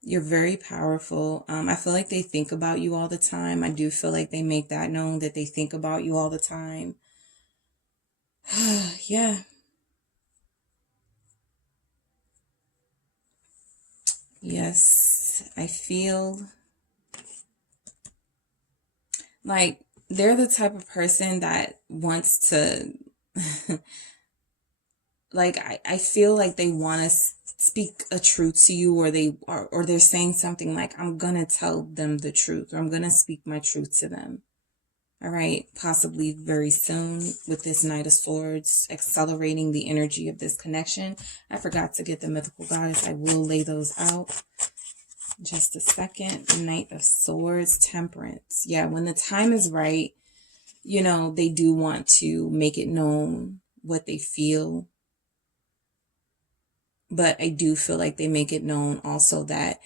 You're very powerful. I feel like they think about you all the time. I do feel like they make that known, that they think about you all the time. Yeah. Yes, I feel like they're the type of person that wants to, like, I feel like they want to speak a truth to you, or they're saying something like, I'm going to tell them the truth, or I'm going to speak my truth to them. All right, possibly very soon with this Knight of Swords, accelerating the energy of this connection. I forgot to get the mythical goddess. I will lay those out. Just a second. Knight of Swords, Temperance. Yeah, when the time is right, you know, they do want to make it known what they feel. But I do feel like they make it known also that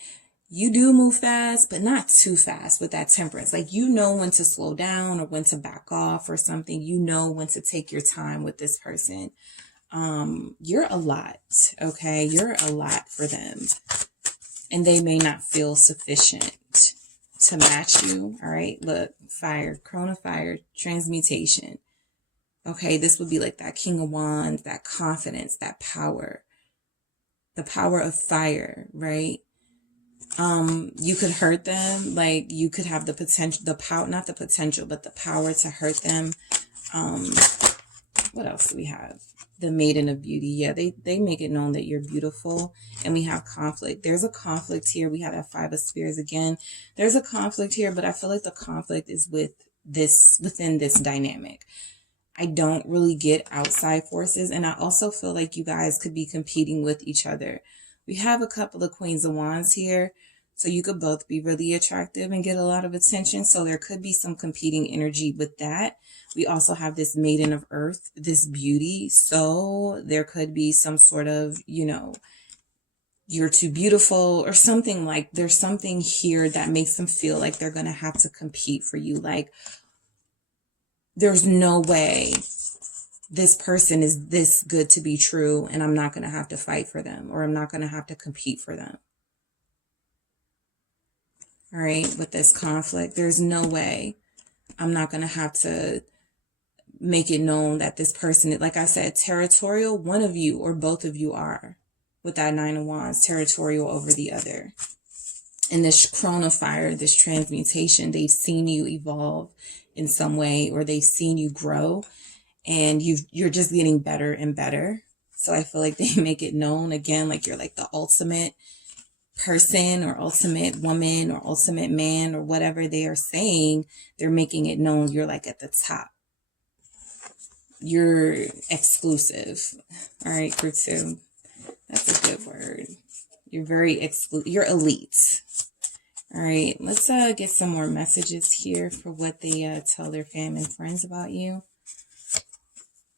you do move fast, but not too fast with that temperance. Like, you know when to slow down or when to back off or something. You know when to take your time with this person. You're a lot, okay? You're a lot for them. And they may not feel sufficient to match you, all right? Look, fire, Crown of Fire, transmutation. Okay, this would be like that King of Wands, that confidence, that power. The power of fire, right? You could hurt them, like you could have the potential, the power, not the potential, but the power to hurt them. What else do we have? The Maiden of Beauty. Yeah, they make it known that you're beautiful. And we have conflict. There's a conflict here. We have that Five of Spears again. There's a conflict here, but I feel like the conflict is within this dynamic. I don't really get outside forces. And I also feel like you guys could be competing with each other. We have a couple of Queens of Wands here. So you could both be really attractive and get a lot of attention. So there could be some competing energy with that. We also have this Maiden of Earth, this beauty. So there could be some sort of, you know, you're too beautiful or something. Like there's something here that makes them feel like they're going to have to compete for you. Like, there's no way this person is this good to be true and I'm not going to have to fight for them, or I'm not going to have to compete for them. All right, with this conflict, there's no way I'm not going to have to make it known that this person, like I said, territorial, one of you or both of you are, with that Nine of Wands, territorial over the other. In this Crown of Fire, this transmutation, they've seen you evolve in some way, or they've seen you grow, and you're just getting better and better. So I feel like they make it known again, like you're like the ultimate person or ultimate woman or ultimate man or whatever they are saying. They're making it known you're like at the top. You're exclusive. All right, group 2. That's a good word. You're very exclusive. You're elite. All right, let's get some more messages here for what they tell their family and friends about you.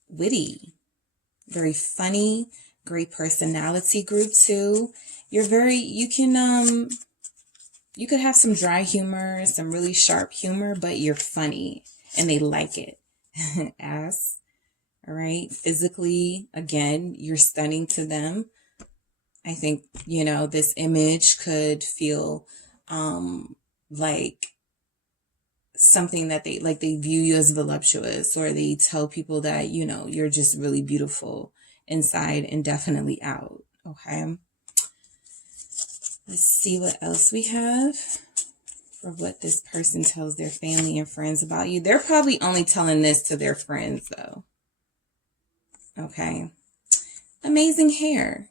Witty, very funny, great personality, group 2. You're very, you could have some dry humor, some really sharp humor, but you're funny and they like it. Ass. All right, physically, again, you're stunning to them. I think, you know, this image could feel like something that they view you as voluptuous, or they tell people that, you know, you're just really beautiful inside and definitely out. Okay. Let's see what else we have for what this person tells their family and friends about you. They're probably only telling this to their friends, though. Okay. Amazing hair.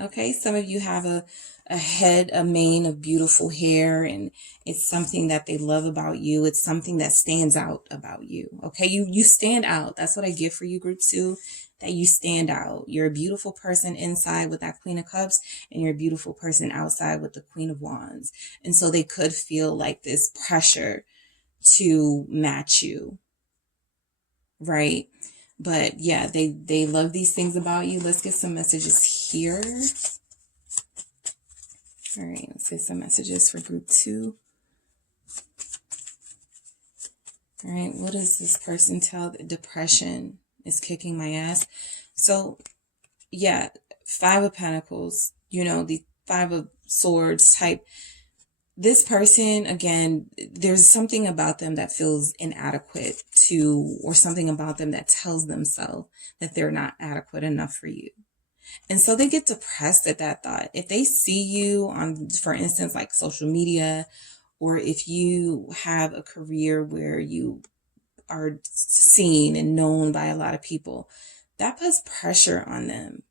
Okay. Some of you have a head, a mane of beautiful hair, and it's something that they love about you. It's something that stands out about you. Okay. You stand out. That's what I get for you, group 2. That you stand out. You're a beautiful person inside with that Queen of Cups, and you're a beautiful person outside with the Queen of Wands. And so they could feel like this pressure to match you, right? But yeah, they love these things about you. Let's get some messages here. All right, let's get some messages for group 2. All right, what does this person tell? Depression is kicking my ass. So yeah, 5 of Pentacles, the 5 of Swords type. This person, again, there's something about them that feels inadequate to, or something about them that tells themselves that they're not adequate enough for you. And so they get depressed at that thought. If they see you on, for instance, like social media, or if you have a career where you are seen and known by a lot of people, that puts pressure on them,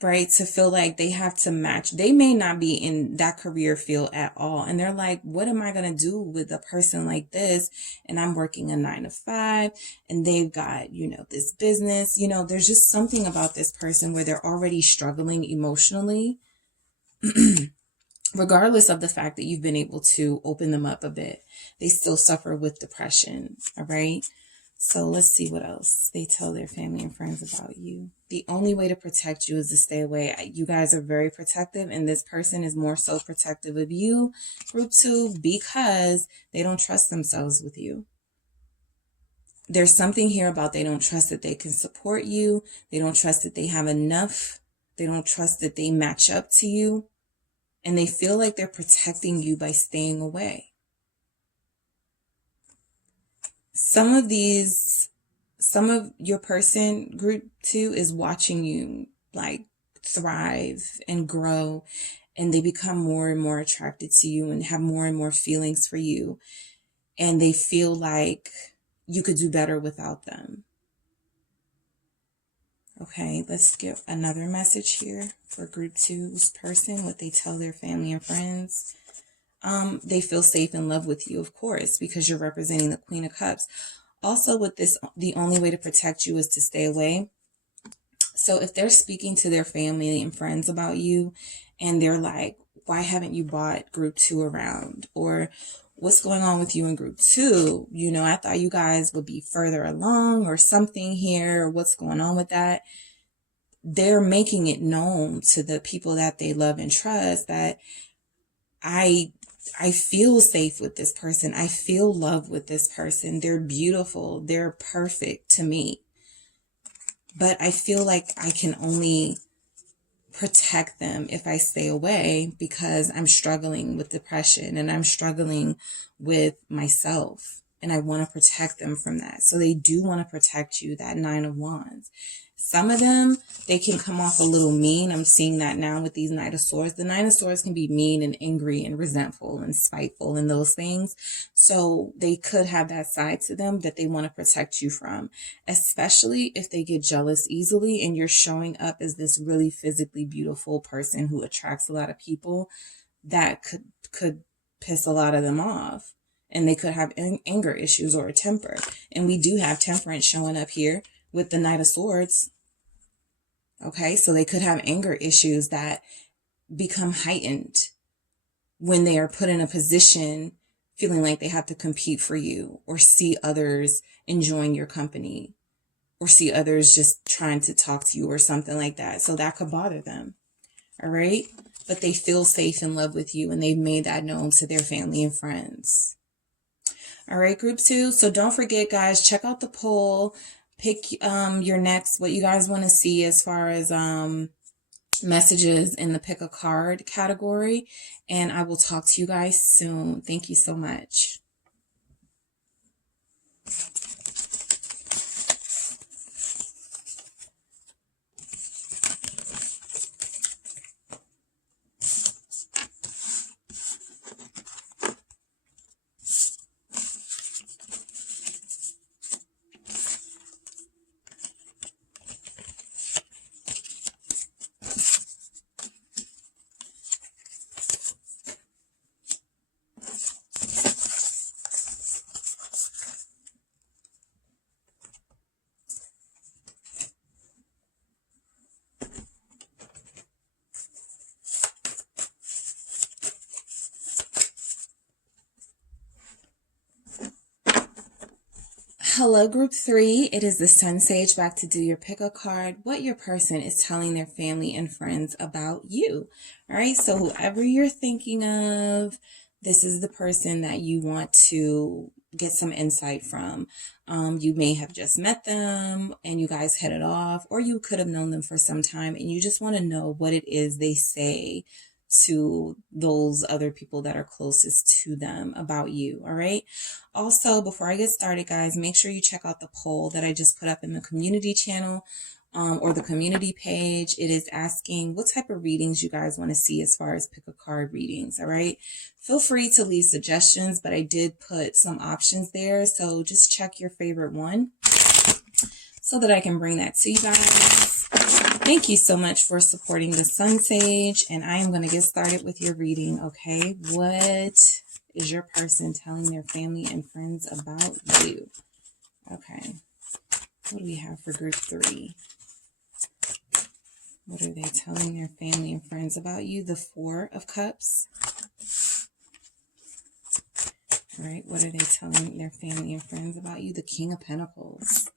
right? To feel like they have to match. They may not be in that career field at all. And they're like, what am I going to do with a person like this? And I'm working a 9 to 5 and they've got, this business, there's just something about this person where they're already struggling emotionally, regardless of the fact that you've been able to open them up a bit. They still suffer with depression. All right. So let's see what else they tell their family and friends about you. The only way to protect you is to stay away. You guys are very protective, and this person is more so protective of you, group 2, because they don't trust themselves with you. There's something here about they don't trust that they can support you. They don't trust that they have enough. They don't trust that they match up to you. And they feel like they're protecting you by staying away. Some of your person, group 2, is watching you like thrive and grow, and they become more and more attracted to you and have more and more feelings for you. And they feel like you could do better without them. Okay, let's get another message here for group 2's person, what they tell their family and friends. They feel safe in love with you, of course, because you're representing the Queen of Cups. Also with this, the only way to protect you is to stay away. So if they're speaking to their family and friends about you and they're like, why haven't you brought group 2 around? Or what's going on with you in group 2? I thought you guys would be further along or something here. What's going on with that? They're making it known to the people that they love and trust that I feel safe with this person. I feel love with this person. They're beautiful. They're perfect to me. But I feel like I can only protect them if I stay away because I'm struggling with depression and I'm struggling with myself. And I want to protect them from that. So they do want to protect you, that 9 of Wands. Some of them, they can come off a little mean. I'm seeing that now with these Knight of Swords. The Knight of Swords can be mean and angry and resentful and spiteful and those things. So they could have that side to them that they want to protect you from, especially if they get jealous easily and you're showing up as this really physically beautiful person who attracts a lot of people. That could piss a lot of them off. And they could have anger issues or a temper. And we do have temperance showing up here with the Knight of Swords. Okay, so they could have anger issues that become heightened when they are put in a position feeling like they have to compete for you or see others enjoying your company or see others just trying to talk to you or something like that. So that could bother them. All right, but they feel safe in love with you and they've made that known to their family and friends. All right, group 2. So don't forget, guys, check out the poll. Pick your next, what you guys want to see as far as messages in the pick a card category. And I will talk to you guys soon. Thank you so much. Hello, group 3. It is the Sun Sage back to do your pick a card, what your person is telling their family and friends about you. All right, so whoever you're thinking of, this is the person that you want to get some insight from. You may have just met them and you guys hit it off, or you could have known them for some time and you just want to know what it is they say to those other people that are closest to them about you. All right. Also, before I get started, guys, make sure you check out the poll that I just put up in the community channel or the community page. It is asking what type of readings you guys want to see as far as pick a card readings. All right. Feel free to leave suggestions, but I did put some options there. So just check your favorite one so that I can bring that to you guys. Thank you so much for supporting the Sun Sage, and I am going to get started with your reading, okay? What is your person telling their family and friends about you? Okay. What do we have for group 3? What are they telling their family and friends about you? The 4 of Cups. All right. What are they telling their family and friends about you? The King of Pentacles.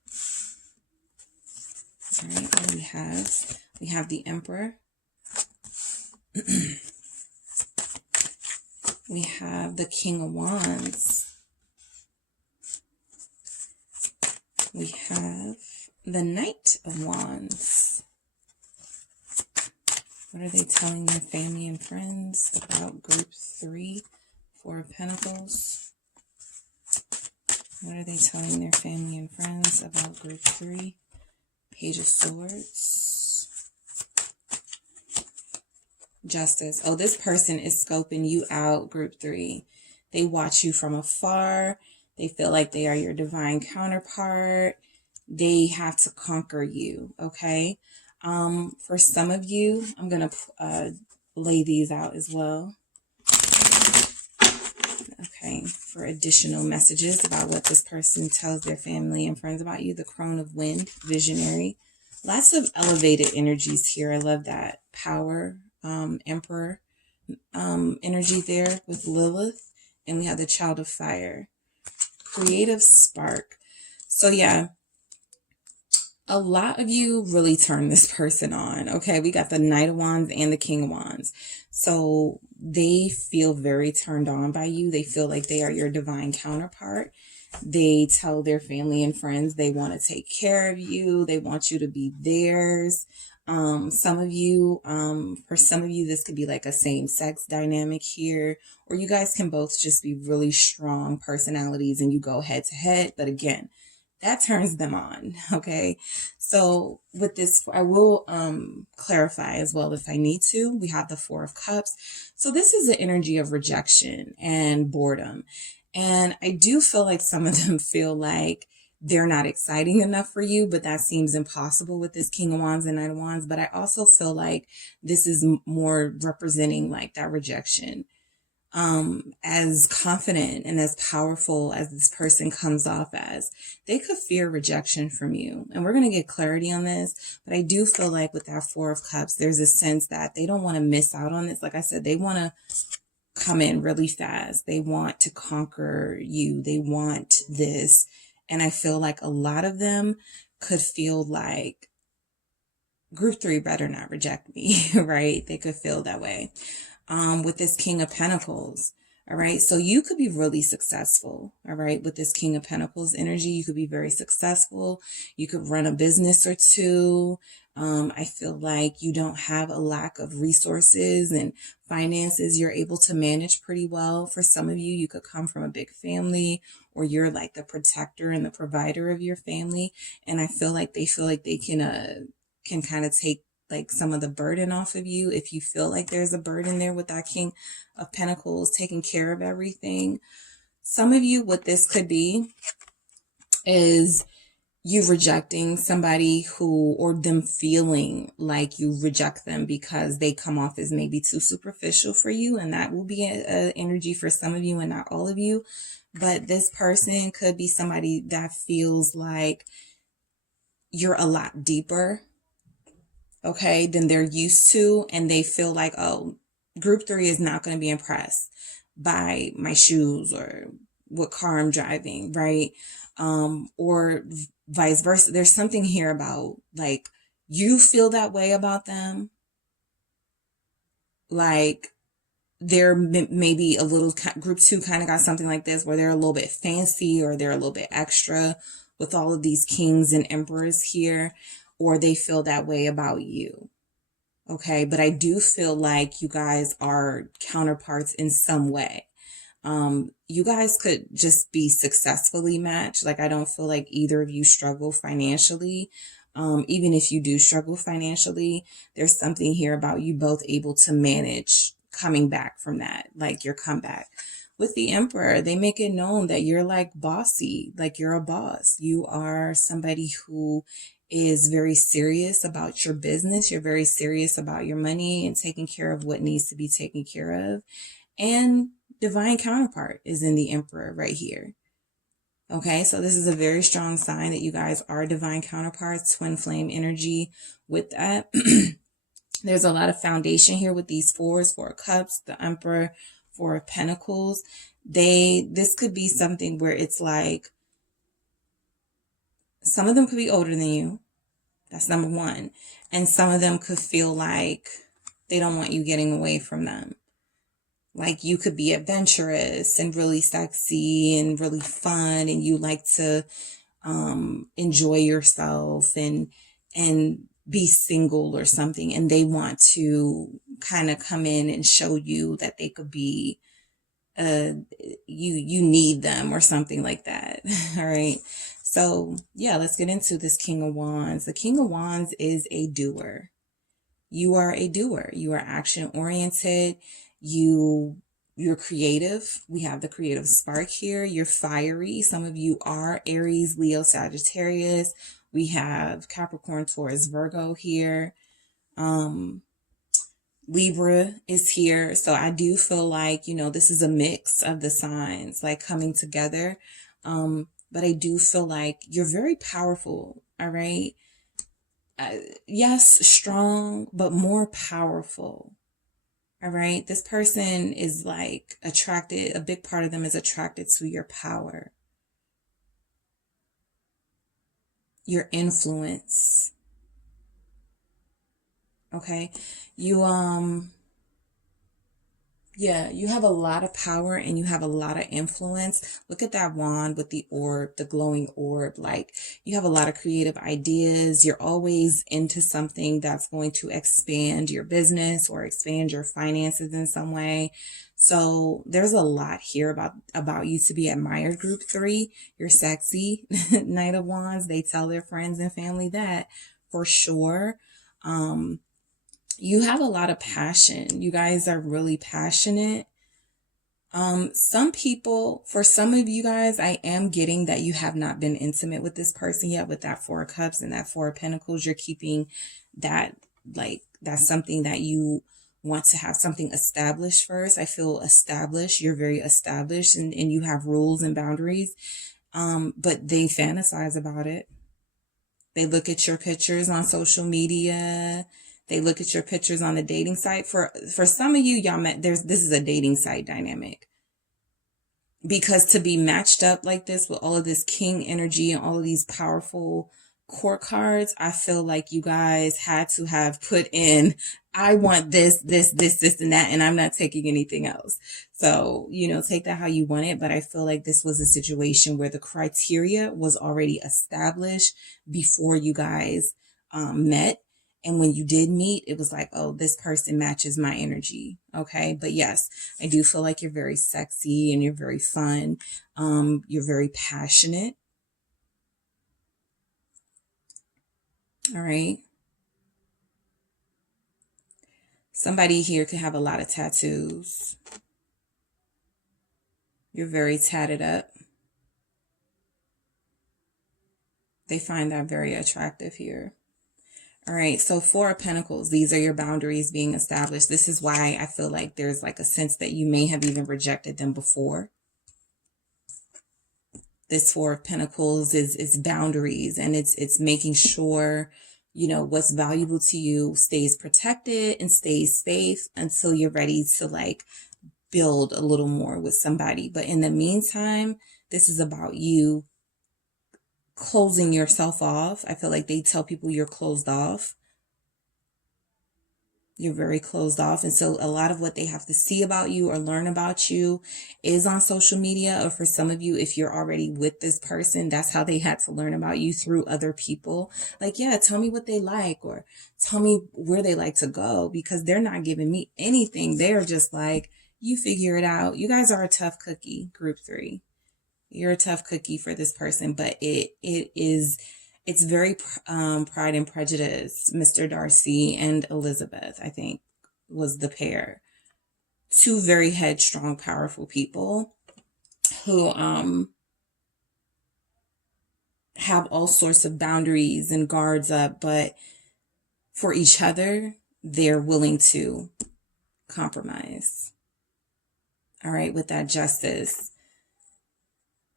All right, what do we have? We have the Emperor. We have the King of Wands. We have the Knight of Wands. What are they telling their family and friends about group 3? 4 of Pentacles. What are they telling their family and friends about group 3? Page of Swords. Justice. Oh, this person is scoping you out, group 3. They watch you from afar. They feel like they are your divine counterpart. They have to conquer you, okay? For some of you, I'm going to lay these out as well. Okay, for additional messages about what this person tells their family and friends about you. The Crone of Wind, visionary. Lots of elevated energies here. I love that. Power, Emperor energy there with Lilith. And we have the Child of Fire. Creative spark. So yeah, a lot of you really turn this person on. Okay, we got the Knight of Wands and the King of Wands. So they feel very turned on by you. They feel like they are your divine counterpart. They tell their family and friends they want to take care of you. They want you to be theirs. For some of you, this could be like a same-sex dynamic here, or you guys can both just be really strong personalities and you go head to head. But again, that turns them on. Okay. So with this, I will clarify as well if I need to. We have the 4 of Cups. So this is the energy of rejection and boredom. And I do feel like some of them feel like they're not exciting enough for you, but that seems impossible with this King of Wands and Knight of Wands. But I also feel like this is more representing like that rejection. As confident and as powerful as this person comes off as, they could fear rejection from you. And we're going to get clarity on this. But I do feel like with that 4 of Cups, there's a sense that they don't want to miss out on this. Like I said, they want to come in really fast. They want to conquer you. They want this. And I feel like a lot of them could feel like group 3 better not reject me, right? They could feel that way. With this King of Pentacles. All right. So you could be really successful. All right. With this King of Pentacles energy, you could be very successful. You could run a business or two. I feel like you don't have a lack of resources and finances. You're able to manage pretty well. For some of you, you could come from a big family, or you're like the protector and the provider of your family. And I feel like they can kind of take like some of the burden off of you. If you feel like there's a burden there with that King of Pentacles taking care of everything. Some of you, what this could be is you rejecting somebody who, or them feeling like you reject them because they come off as maybe too superficial for you. And that will be an energy for some of you and not all of you. But this person could be somebody that feels like you're a lot deeper, okay, than they're used to. And they feel like, oh, group 3 is not going to be impressed by my shoes or what car I'm driving, right? or vice versa. There's something here about like you feel that way about them. Like they're maybe a little, group two kind of got something like this where they're a little bit fancy or they're a little bit extra with all of these kings and emperors here, or they feel that way about you. Okay, but I do feel like you guys are counterparts in some way. You guys could just be successfully matched. Like, I don't feel like either of you struggle financially. Even if you do struggle financially, there's something here about you both able to manage coming back from that, like your comeback. With the Emperor, they make it known that you're like bossy, like you're a boss. You are somebody who is very serious about your business. You're very serious about your money and taking care of what needs to be taken care of. And divine counterpart is in the Emperor right here. Okay, so this is a very strong sign that you guys are divine counterparts, twin flame energy with that. There's a lot of foundation here with these fours, Four of Cups, the Emperor, Four of Pentacles. This could be something where it's like, some of them could be older than you. That's number one. And some of them could feel like they don't want you getting away from them. Like you could be adventurous and really sexy and really fun, and you like to enjoy yourself and be single or something, and they want to kind of come in and show you that they could be you need them or something like that. All right. So yeah, let's get into this King of Wands. The King of Wands is a doer. You are a doer. You are action oriented. You're creative. We have the creative spark here. You're fiery. Some of you are Aries, Leo, Sagittarius. We have Capricorn, Taurus, Virgo here. Libra is here. So I do feel like, this is a mix of the signs like coming together. But I do feel like you're very powerful. All right. Yes, strong, but more powerful. All right. This person is like attracted. A big part of them is attracted to your power, your influence. Okay. You have a lot of power and you have a lot of influence. Look at that wand with the orb, the glowing orb. Like you have a lot of creative ideas. You're always into something that's going to expand your business or expand your finances in some way. So there's a lot here about you to be admired. Group 3, you're sexy. Knight of Wands. They tell their friends and family that for sure. You have a lot of passion. You guys are really passionate. Some people, for some of you guys, I am getting that you have not been intimate with this person yet with that Four of Cups and that Four of Pentacles. You're keeping that, like, that's something that you want to have something established first. I feel established. You're very established and you have rules and boundaries. But they fantasize about it. They look at your pictures on social media. They look at your pictures on the dating site. For some of you, y'all met, this is a dating site dynamic. Because to be matched up like this with all of this king energy and all of these powerful court cards, I feel like you guys had to have put in, I want this, and that, and I'm not taking anything else. So, take that how you want it. But I feel like this was a situation where the criteria was already established before you guys met. And when you did meet, it was like, oh, this person matches my energy. Okay. But yes, I do feel like you're very sexy and you're very fun. You're very passionate. All right. Somebody here could have a lot of tattoos. You're very tatted up. They find that very attractive here. All right, so Four of Pentacles, these are your boundaries being established. This is why I feel like there's like a sense that you may have even rejected them before. This Four of Pentacles is boundaries, and it's making sure, what's valuable to you stays protected and stays safe until you're ready to like build a little more with somebody. But in the meantime, this is about you closing yourself off. I feel like they tell people you're closed off. You're very closed off. And so a lot of what they have to see about you or learn about you is on social media. Or for some of you, if you're already with this person, that's how they had to learn about you, through other people. Like, yeah, tell me what they like, or tell me where they like to go, because they're not giving me anything. They're just like, you figure it out. You guys are a tough cookie, group 3. You're a tough cookie for this person, but it's very Pride and Prejudice. Mr. Darcy and Elizabeth, I think, was the pair. 2 very headstrong, powerful people who have all sorts of boundaries and guards up, but for each other, they're willing to compromise. All right, with that Justice.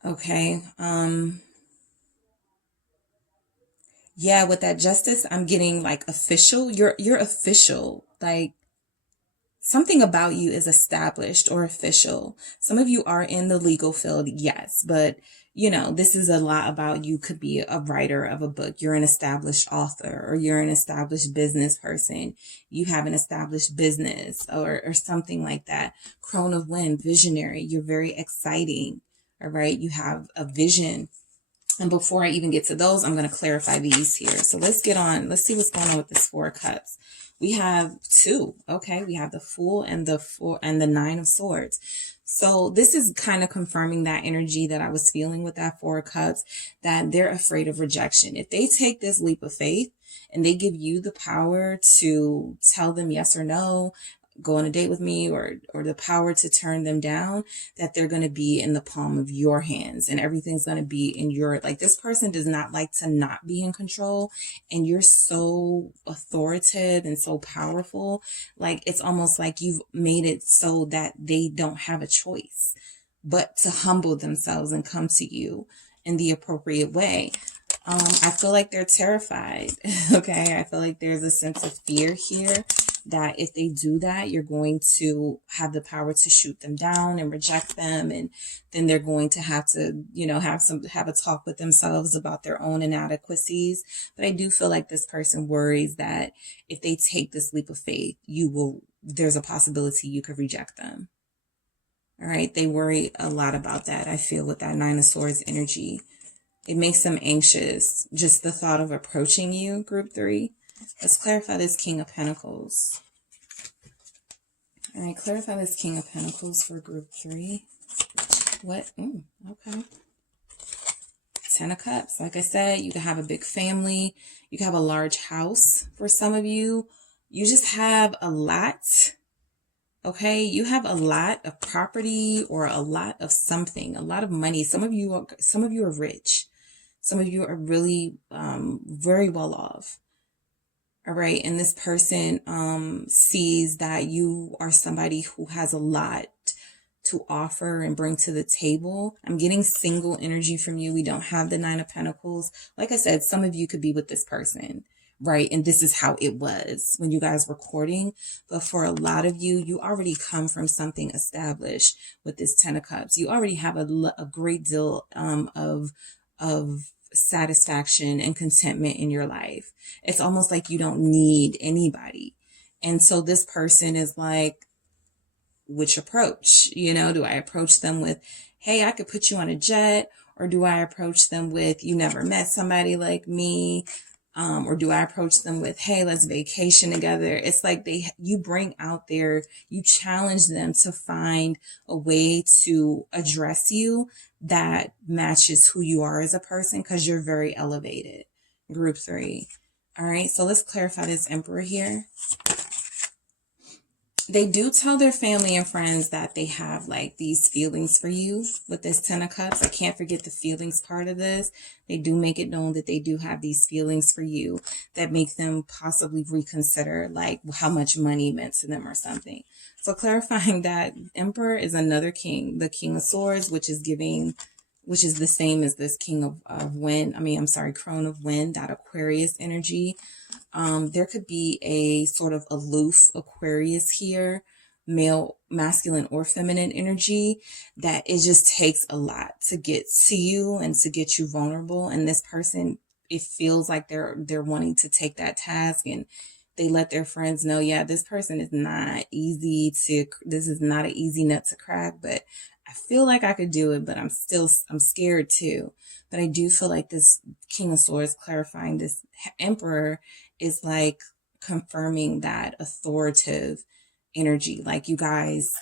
Okay. Yeah, with that Justice, I'm getting like official. You're official. Like, something about you is established or official. Some of you are in the legal field, yes, but you know, this is a lot about you. Could be a writer of a book. You're an established author, or you're an established business person. You have an established business, or something like that. Crone of Wind, visionary. You're very exciting. All right. You have a vision. And before I even get to those, I'm going to clarify these here. So let's get on. Let's see what's going on with this 4 of Cups. We have 2. Okay. We have the Fool and the 9 of Swords. So this is kind of confirming that energy that I was feeling with that 4 of Cups, that they're afraid of rejection. If they take this leap of faith and they give you the power to tell them yes or no, go on a date with me, or the power to turn them down, that they're going to be in the palm of your hands, and everything's going to be in your, like, this person does not like to not be in control, and you're so authoritative and so powerful. Like, it's almost like you've made it so that they don't have a choice but to humble themselves and come to you in the appropriate way. I feel like they're terrified. Okay. I feel like there's a sense of fear here, that if they do that, you're going to have the power to shoot them down and reject them. And then they're going to have to, you know, have a talk with themselves about their own inadequacies. But I do feel like this person worries that if they take this leap of faith, there's a possibility you could reject them. All right. They worry a lot about that. I feel with that 9 of Swords energy. It makes them anxious, just the thought of approaching you, group 3. Let's clarify this King of Pentacles. All right, clarify this King of Pentacles for group 3. What? Okay. 10 of Cups. Like I said, you can have a big family. You can have a large house for some of you. You just have a lot. Okay, you have a lot of property, or a lot of something, a lot of money. Some of you are rich. Some of you are really very well off. All right. And this person sees that you are somebody who has a lot to offer and bring to the table. I'm getting single energy from you. We don't have the 9 of Pentacles. Like I said, some of you could be with this person, right? And this is how it was when you guys were courting. But for a lot of you, you already come from something established with this 10 of Cups. You already have a great deal of satisfaction and contentment in your life. It's almost like you don't need anybody. And so this person is like, which approach? You know, do I approach them with, hey, I could put you on a jet? Or do I approach them with, you never met somebody like me? Or do I approach them with, hey, let's vacation together? It's like you bring out you challenge them to find a way to address you that matches who you are as a person, because you're very elevated. Group 3. All right. So let's clarify this Emperor here. They do tell their family and friends that they have like these feelings for you with this 10 of Cups. I can't forget the feelings part of this. They do make it known that they do have these feelings for you that make them possibly reconsider like how much money meant to them or something. So clarifying that Emperor is another king, the King of Swords, which is the same as this King of Wind. Crone of Wind, that Aquarius energy. There could be a sort of aloof Aquarius here, masculine or feminine energy, that it just takes a lot to get to you and to get you vulnerable. And this person, it feels like they're wanting to take that task, and they let their friends know, yeah, this person is not easy to, this is not an easy nut to crack, but I feel like I could do it, but I'm scared too. But I do feel like this King of Swords clarifying this Emperor is like confirming that authoritative energy. Like you guys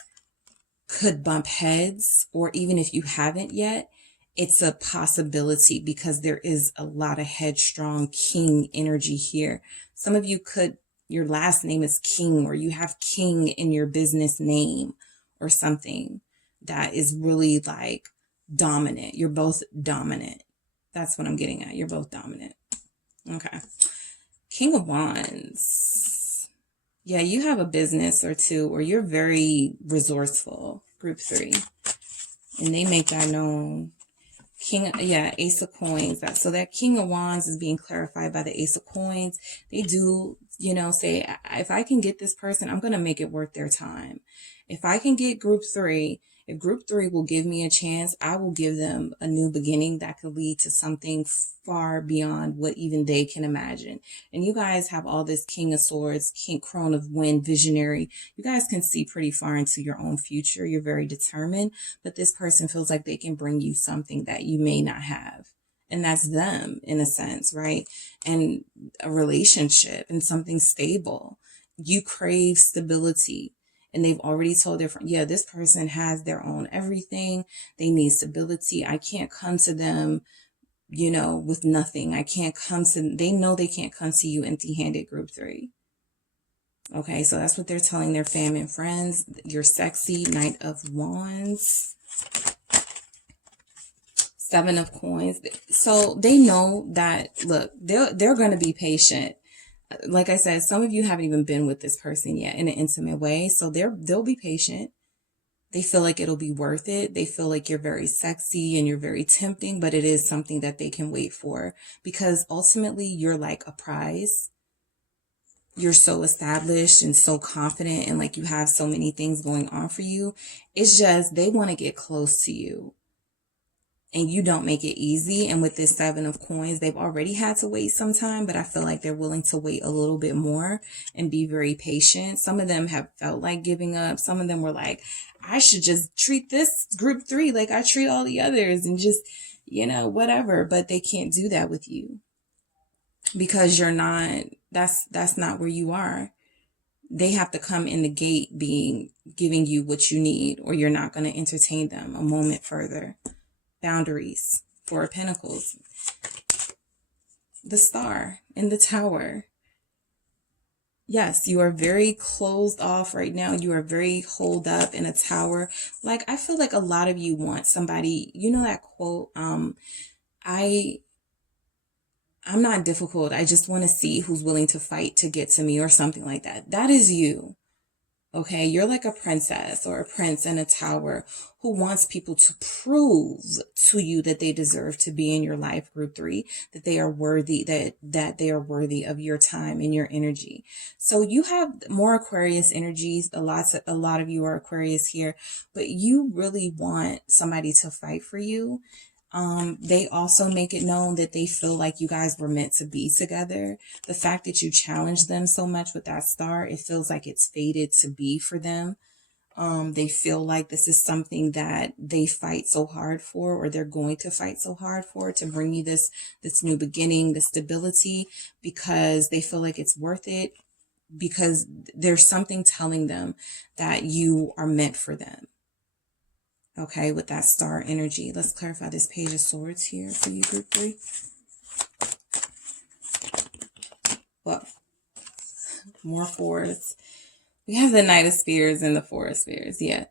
could bump heads, or even if you haven't yet, it's a possibility because there is a lot of headstrong king energy here. Some of you could, your last name is King, or you have King in your business name or something that is really like dominant. You're both dominant. That's what I'm getting at. You're both dominant. Okay. King of Wands. Yeah, you have a business or two, or you're very resourceful. Group 3. And they make that known. Ace of Coins. So that King of Wands is being clarified by the Ace of Coins. They do, say, if I can get this person, I'm going to make it worth their time. If I can get group 3, if group 3 will give me a chance, I will give them a new beginning that could lead to something far beyond what even they can imagine. And you guys have all this King of Swords, Crone of Wind, visionary. You guys can see pretty far into your own future. You're very determined, but this person feels like they can bring you something that you may not have. And that's them in a sense, right? And a relationship and something stable. You crave stability. And they've already told their friend, yeah, this person has their own everything. They need stability. I can't come to them, with nothing. They know they can't come to you empty-handed, group 3. Okay, so that's what they're telling their fam and friends. You're sexy, Knight of Wands. 7 of Coins. So they know that, look, they're going to be patient. Like I said, some of you haven't even been with this person yet in an intimate way. So they'll be patient. They feel like it'll be worth it. They feel like you're very sexy and you're very tempting, but it is something that they can wait for, because ultimately you're like a prize. You're so established and so confident, and like you have so many things going on for you. It's just they want to get close to you. And you don't make it easy. And with this 7 of Coins, they've already had to wait some time, but I feel like they're willing to wait a little bit more and be very patient. Some of them have felt like giving up. Some of them were like, I should just treat this group 3 like I treat all the others and just, whatever. But they can't do that with you because you're not, that's not where you are. They have to come in the gate giving you what you need, or you're not going to entertain them a moment further. Boundaries. 4 of Pentacles. The Star in the Tower. Yes, you are very closed off right now. You are very holed up in a tower. Like, I feel like a lot of you want somebody, that quote, I'm not difficult. I just want to see who's willing to fight to get to me, or something like that. That is you. Okay, you're like a princess or a prince in a tower who wants people to prove to you that they deserve to be in your life, group 3, that they are worthy, that they are worthy of your time and your energy. So you have more Aquarius energies. A lot of you are Aquarius here, but you really want somebody to fight for you. They also make it known that they feel like you guys were meant to be together. The fact that you challenge them so much with that Star, it feels like it's fated to be for them. They feel like this is something that they fight so hard for, or they're going to fight so hard for, to bring you this new beginning, this stability, because they feel like it's worth it, because there's something telling them that you are meant for them. Okay, with that Star energy. Let's clarify this Page of Swords here for you, group 3. Well, more 4s. We have the Knight of Spears and the 4 of Spears. Yeah.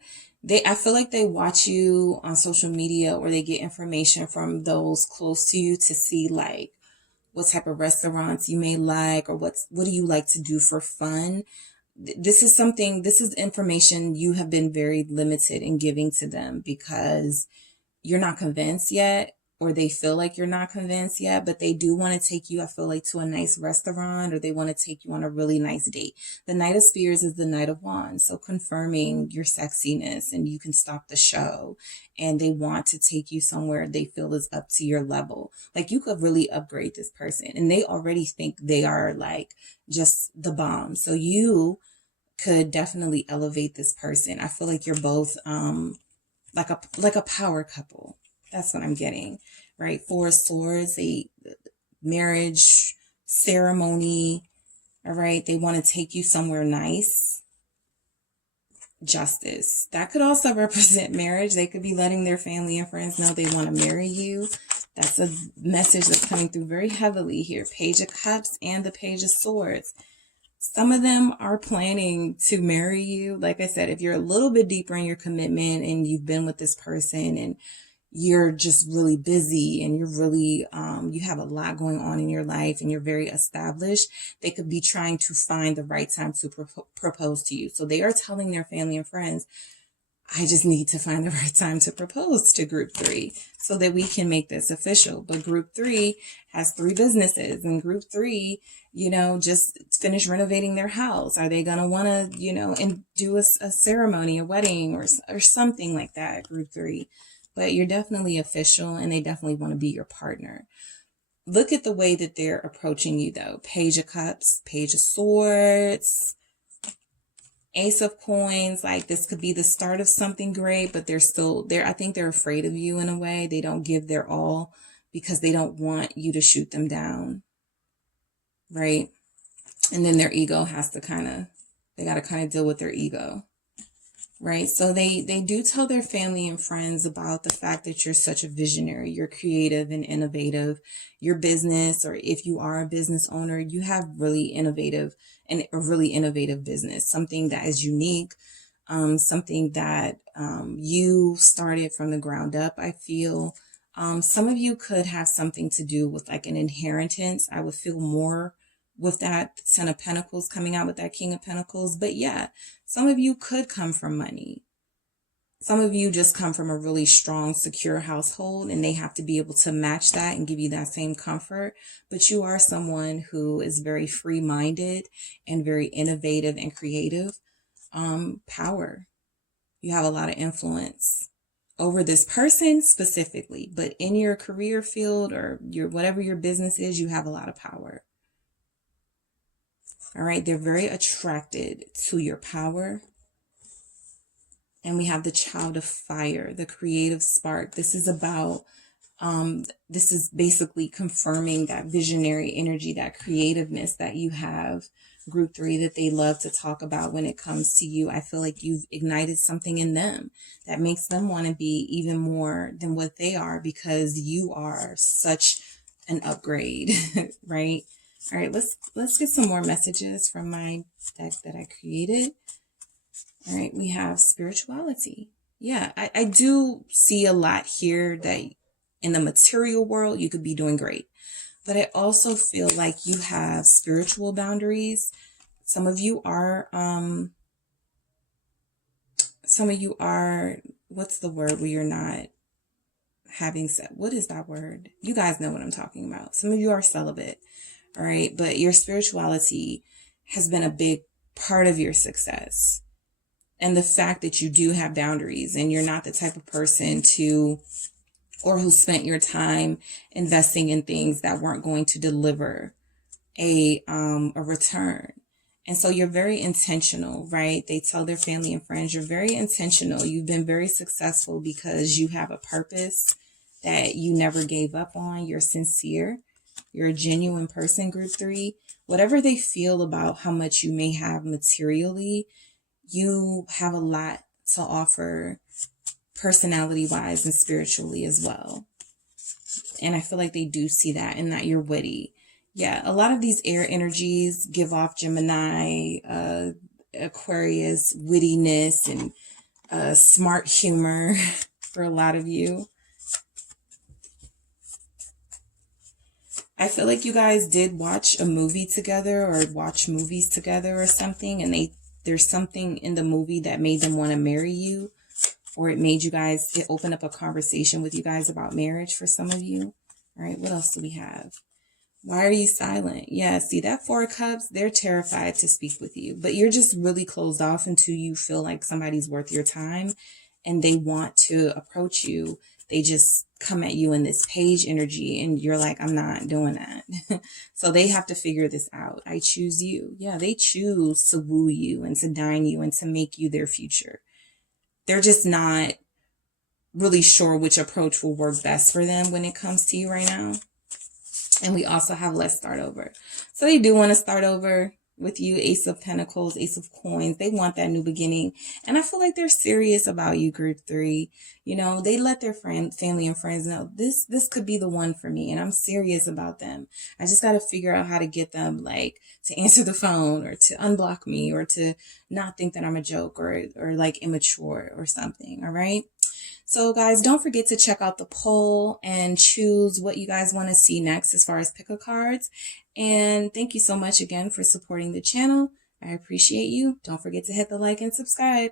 I feel like they watch you on social media, or they get information from those close to you to see like what type of restaurants you may like, or what do you like to do for fun. This is information you have been very limited in giving to them because you're not convinced yet, or they feel like you're not convinced yet, but they do want to take you, I feel like, to a nice restaurant, or they want to take you on a really nice date. The Knight of Spears is the Knight of Wands, so confirming your sexiness and you can stop the show, and they want to take you somewhere they feel is up to your level. Like, you could really upgrade this person, and they already think they are like just the bomb. So you could definitely elevate this person. I feel like you're both like a power couple. That's what I'm getting, right? Four of Swords, a marriage ceremony, all right? They want to take you somewhere nice. Justice. That could also represent marriage. They could be letting their family and friends know they want to marry you. That's a message that's coming through very heavily here. Page of Cups and the Page of Swords. Some of them are planning to marry you. Like I said, if you're a little bit deeper in your commitment and you've been with this person and you're just really busy and you're really, you have a lot going on in your life and you're very established, they could be trying to find the right time to propose to you. So they are telling their family and friends, I just need to find the right time to propose to Group 3 so that we can make this official. But Group 3 has 3 businesses, and Group 3, just finished renovating their house. Are they going to want to, and do a ceremony, a wedding or something like that, Group 3? But you're definitely official, and they definitely want to be your partner. Look at the way that they're approaching you, though. Page of Cups, Page of Swords, Ace of Coins. Like, this could be the start of something great, but they're still there. I think they're afraid of you in a way. They don't give their all because they don't want you to shoot them down, right? And then their ego has to they got to deal with their ego. Right. So they do tell their family and friends about the fact that you're such a visionary, you're creative and innovative. Your business, or if you are a business owner, you have really innovative and a really innovative business, something that is unique, something that you started from the ground up. I feel some of you could have something to do with like an inheritance. I would feel more with that Ten of Pentacles coming out with that King of Pentacles. But yeah, some of you could come from money. Some of you just come from a really strong, secure household, and they have to be able to match that and give you that same comfort. But you are someone who is very free-minded and very innovative and creative. Power. You have a lot of influence over this person specifically, but in your career field or whatever your business is, you have a lot of power. All right, they're very attracted to your power. And we have the Child of Fire, the creative spark. This is about, this is basically confirming that visionary energy, that creativeness that you have, Group 3, that they love to talk about when it comes to you. I feel like you've ignited something in them that makes them want to be even more than what they are because you are such an upgrade, right? All right, let's get some more messages from my deck that I created. All right, we have spirituality. Yeah, I do see a lot here that in the material world, you could be doing great. But I also feel like you have spiritual boundaries. Some of you are, what's the word where you're not having sex? What is that word? You guys know what I'm talking about. Some of you are celibate. All right. But your spirituality has been a big part of your success. And the fact that you do have boundaries and you're not the type of person who spent your time investing in things that weren't going to deliver a return. And so you're very intentional, right? They tell their family and friends, you're very intentional. You've been very successful because you have a purpose that you never gave up on. You're sincere. You're a genuine person, Group 3. Whatever they feel about how much you may have materially, you have a lot to offer personality-wise and spiritually as well. And I feel like they do see that and that you're witty. Yeah, a lot of these air energies give off Gemini, Aquarius, wittiness, and smart humor for a lot of you. I feel like you guys did watch a movie together or watch movies together or something, and there's something in the movie that made them want to marry you. or it opened up a conversation with you guys about marriage for some of you. All right, what else do we have? Why are you silent? Yeah, see that Four of Cups, they're terrified to speak with you, but you're just really closed off until you feel like somebody's worth your time and they want to approach you. They just come at you in this page energy and you're like, I'm not doing that. So they have to figure this out. I choose you. Yeah, they choose to woo you and to dine you and to make you their future. They're just not really sure which approach will work best for them when it comes to you right now. And we also have let's start over. So they do want to start over with you. Ace of Pentacles, Ace of Coins. They want that new beginning. And I feel like they're serious about you, group 3. You know, they let their family and friends know this could be the one for me. And I'm serious about them. I just got to figure out how to get them like to answer the phone or to unblock me or to not think that I'm a joke or like immature or something. All right. So guys, don't forget to check out the poll and choose what you guys want to see next as far as pick a cards. And thank you so much again for supporting the channel. I appreciate you. Don't forget to hit the like and subscribe.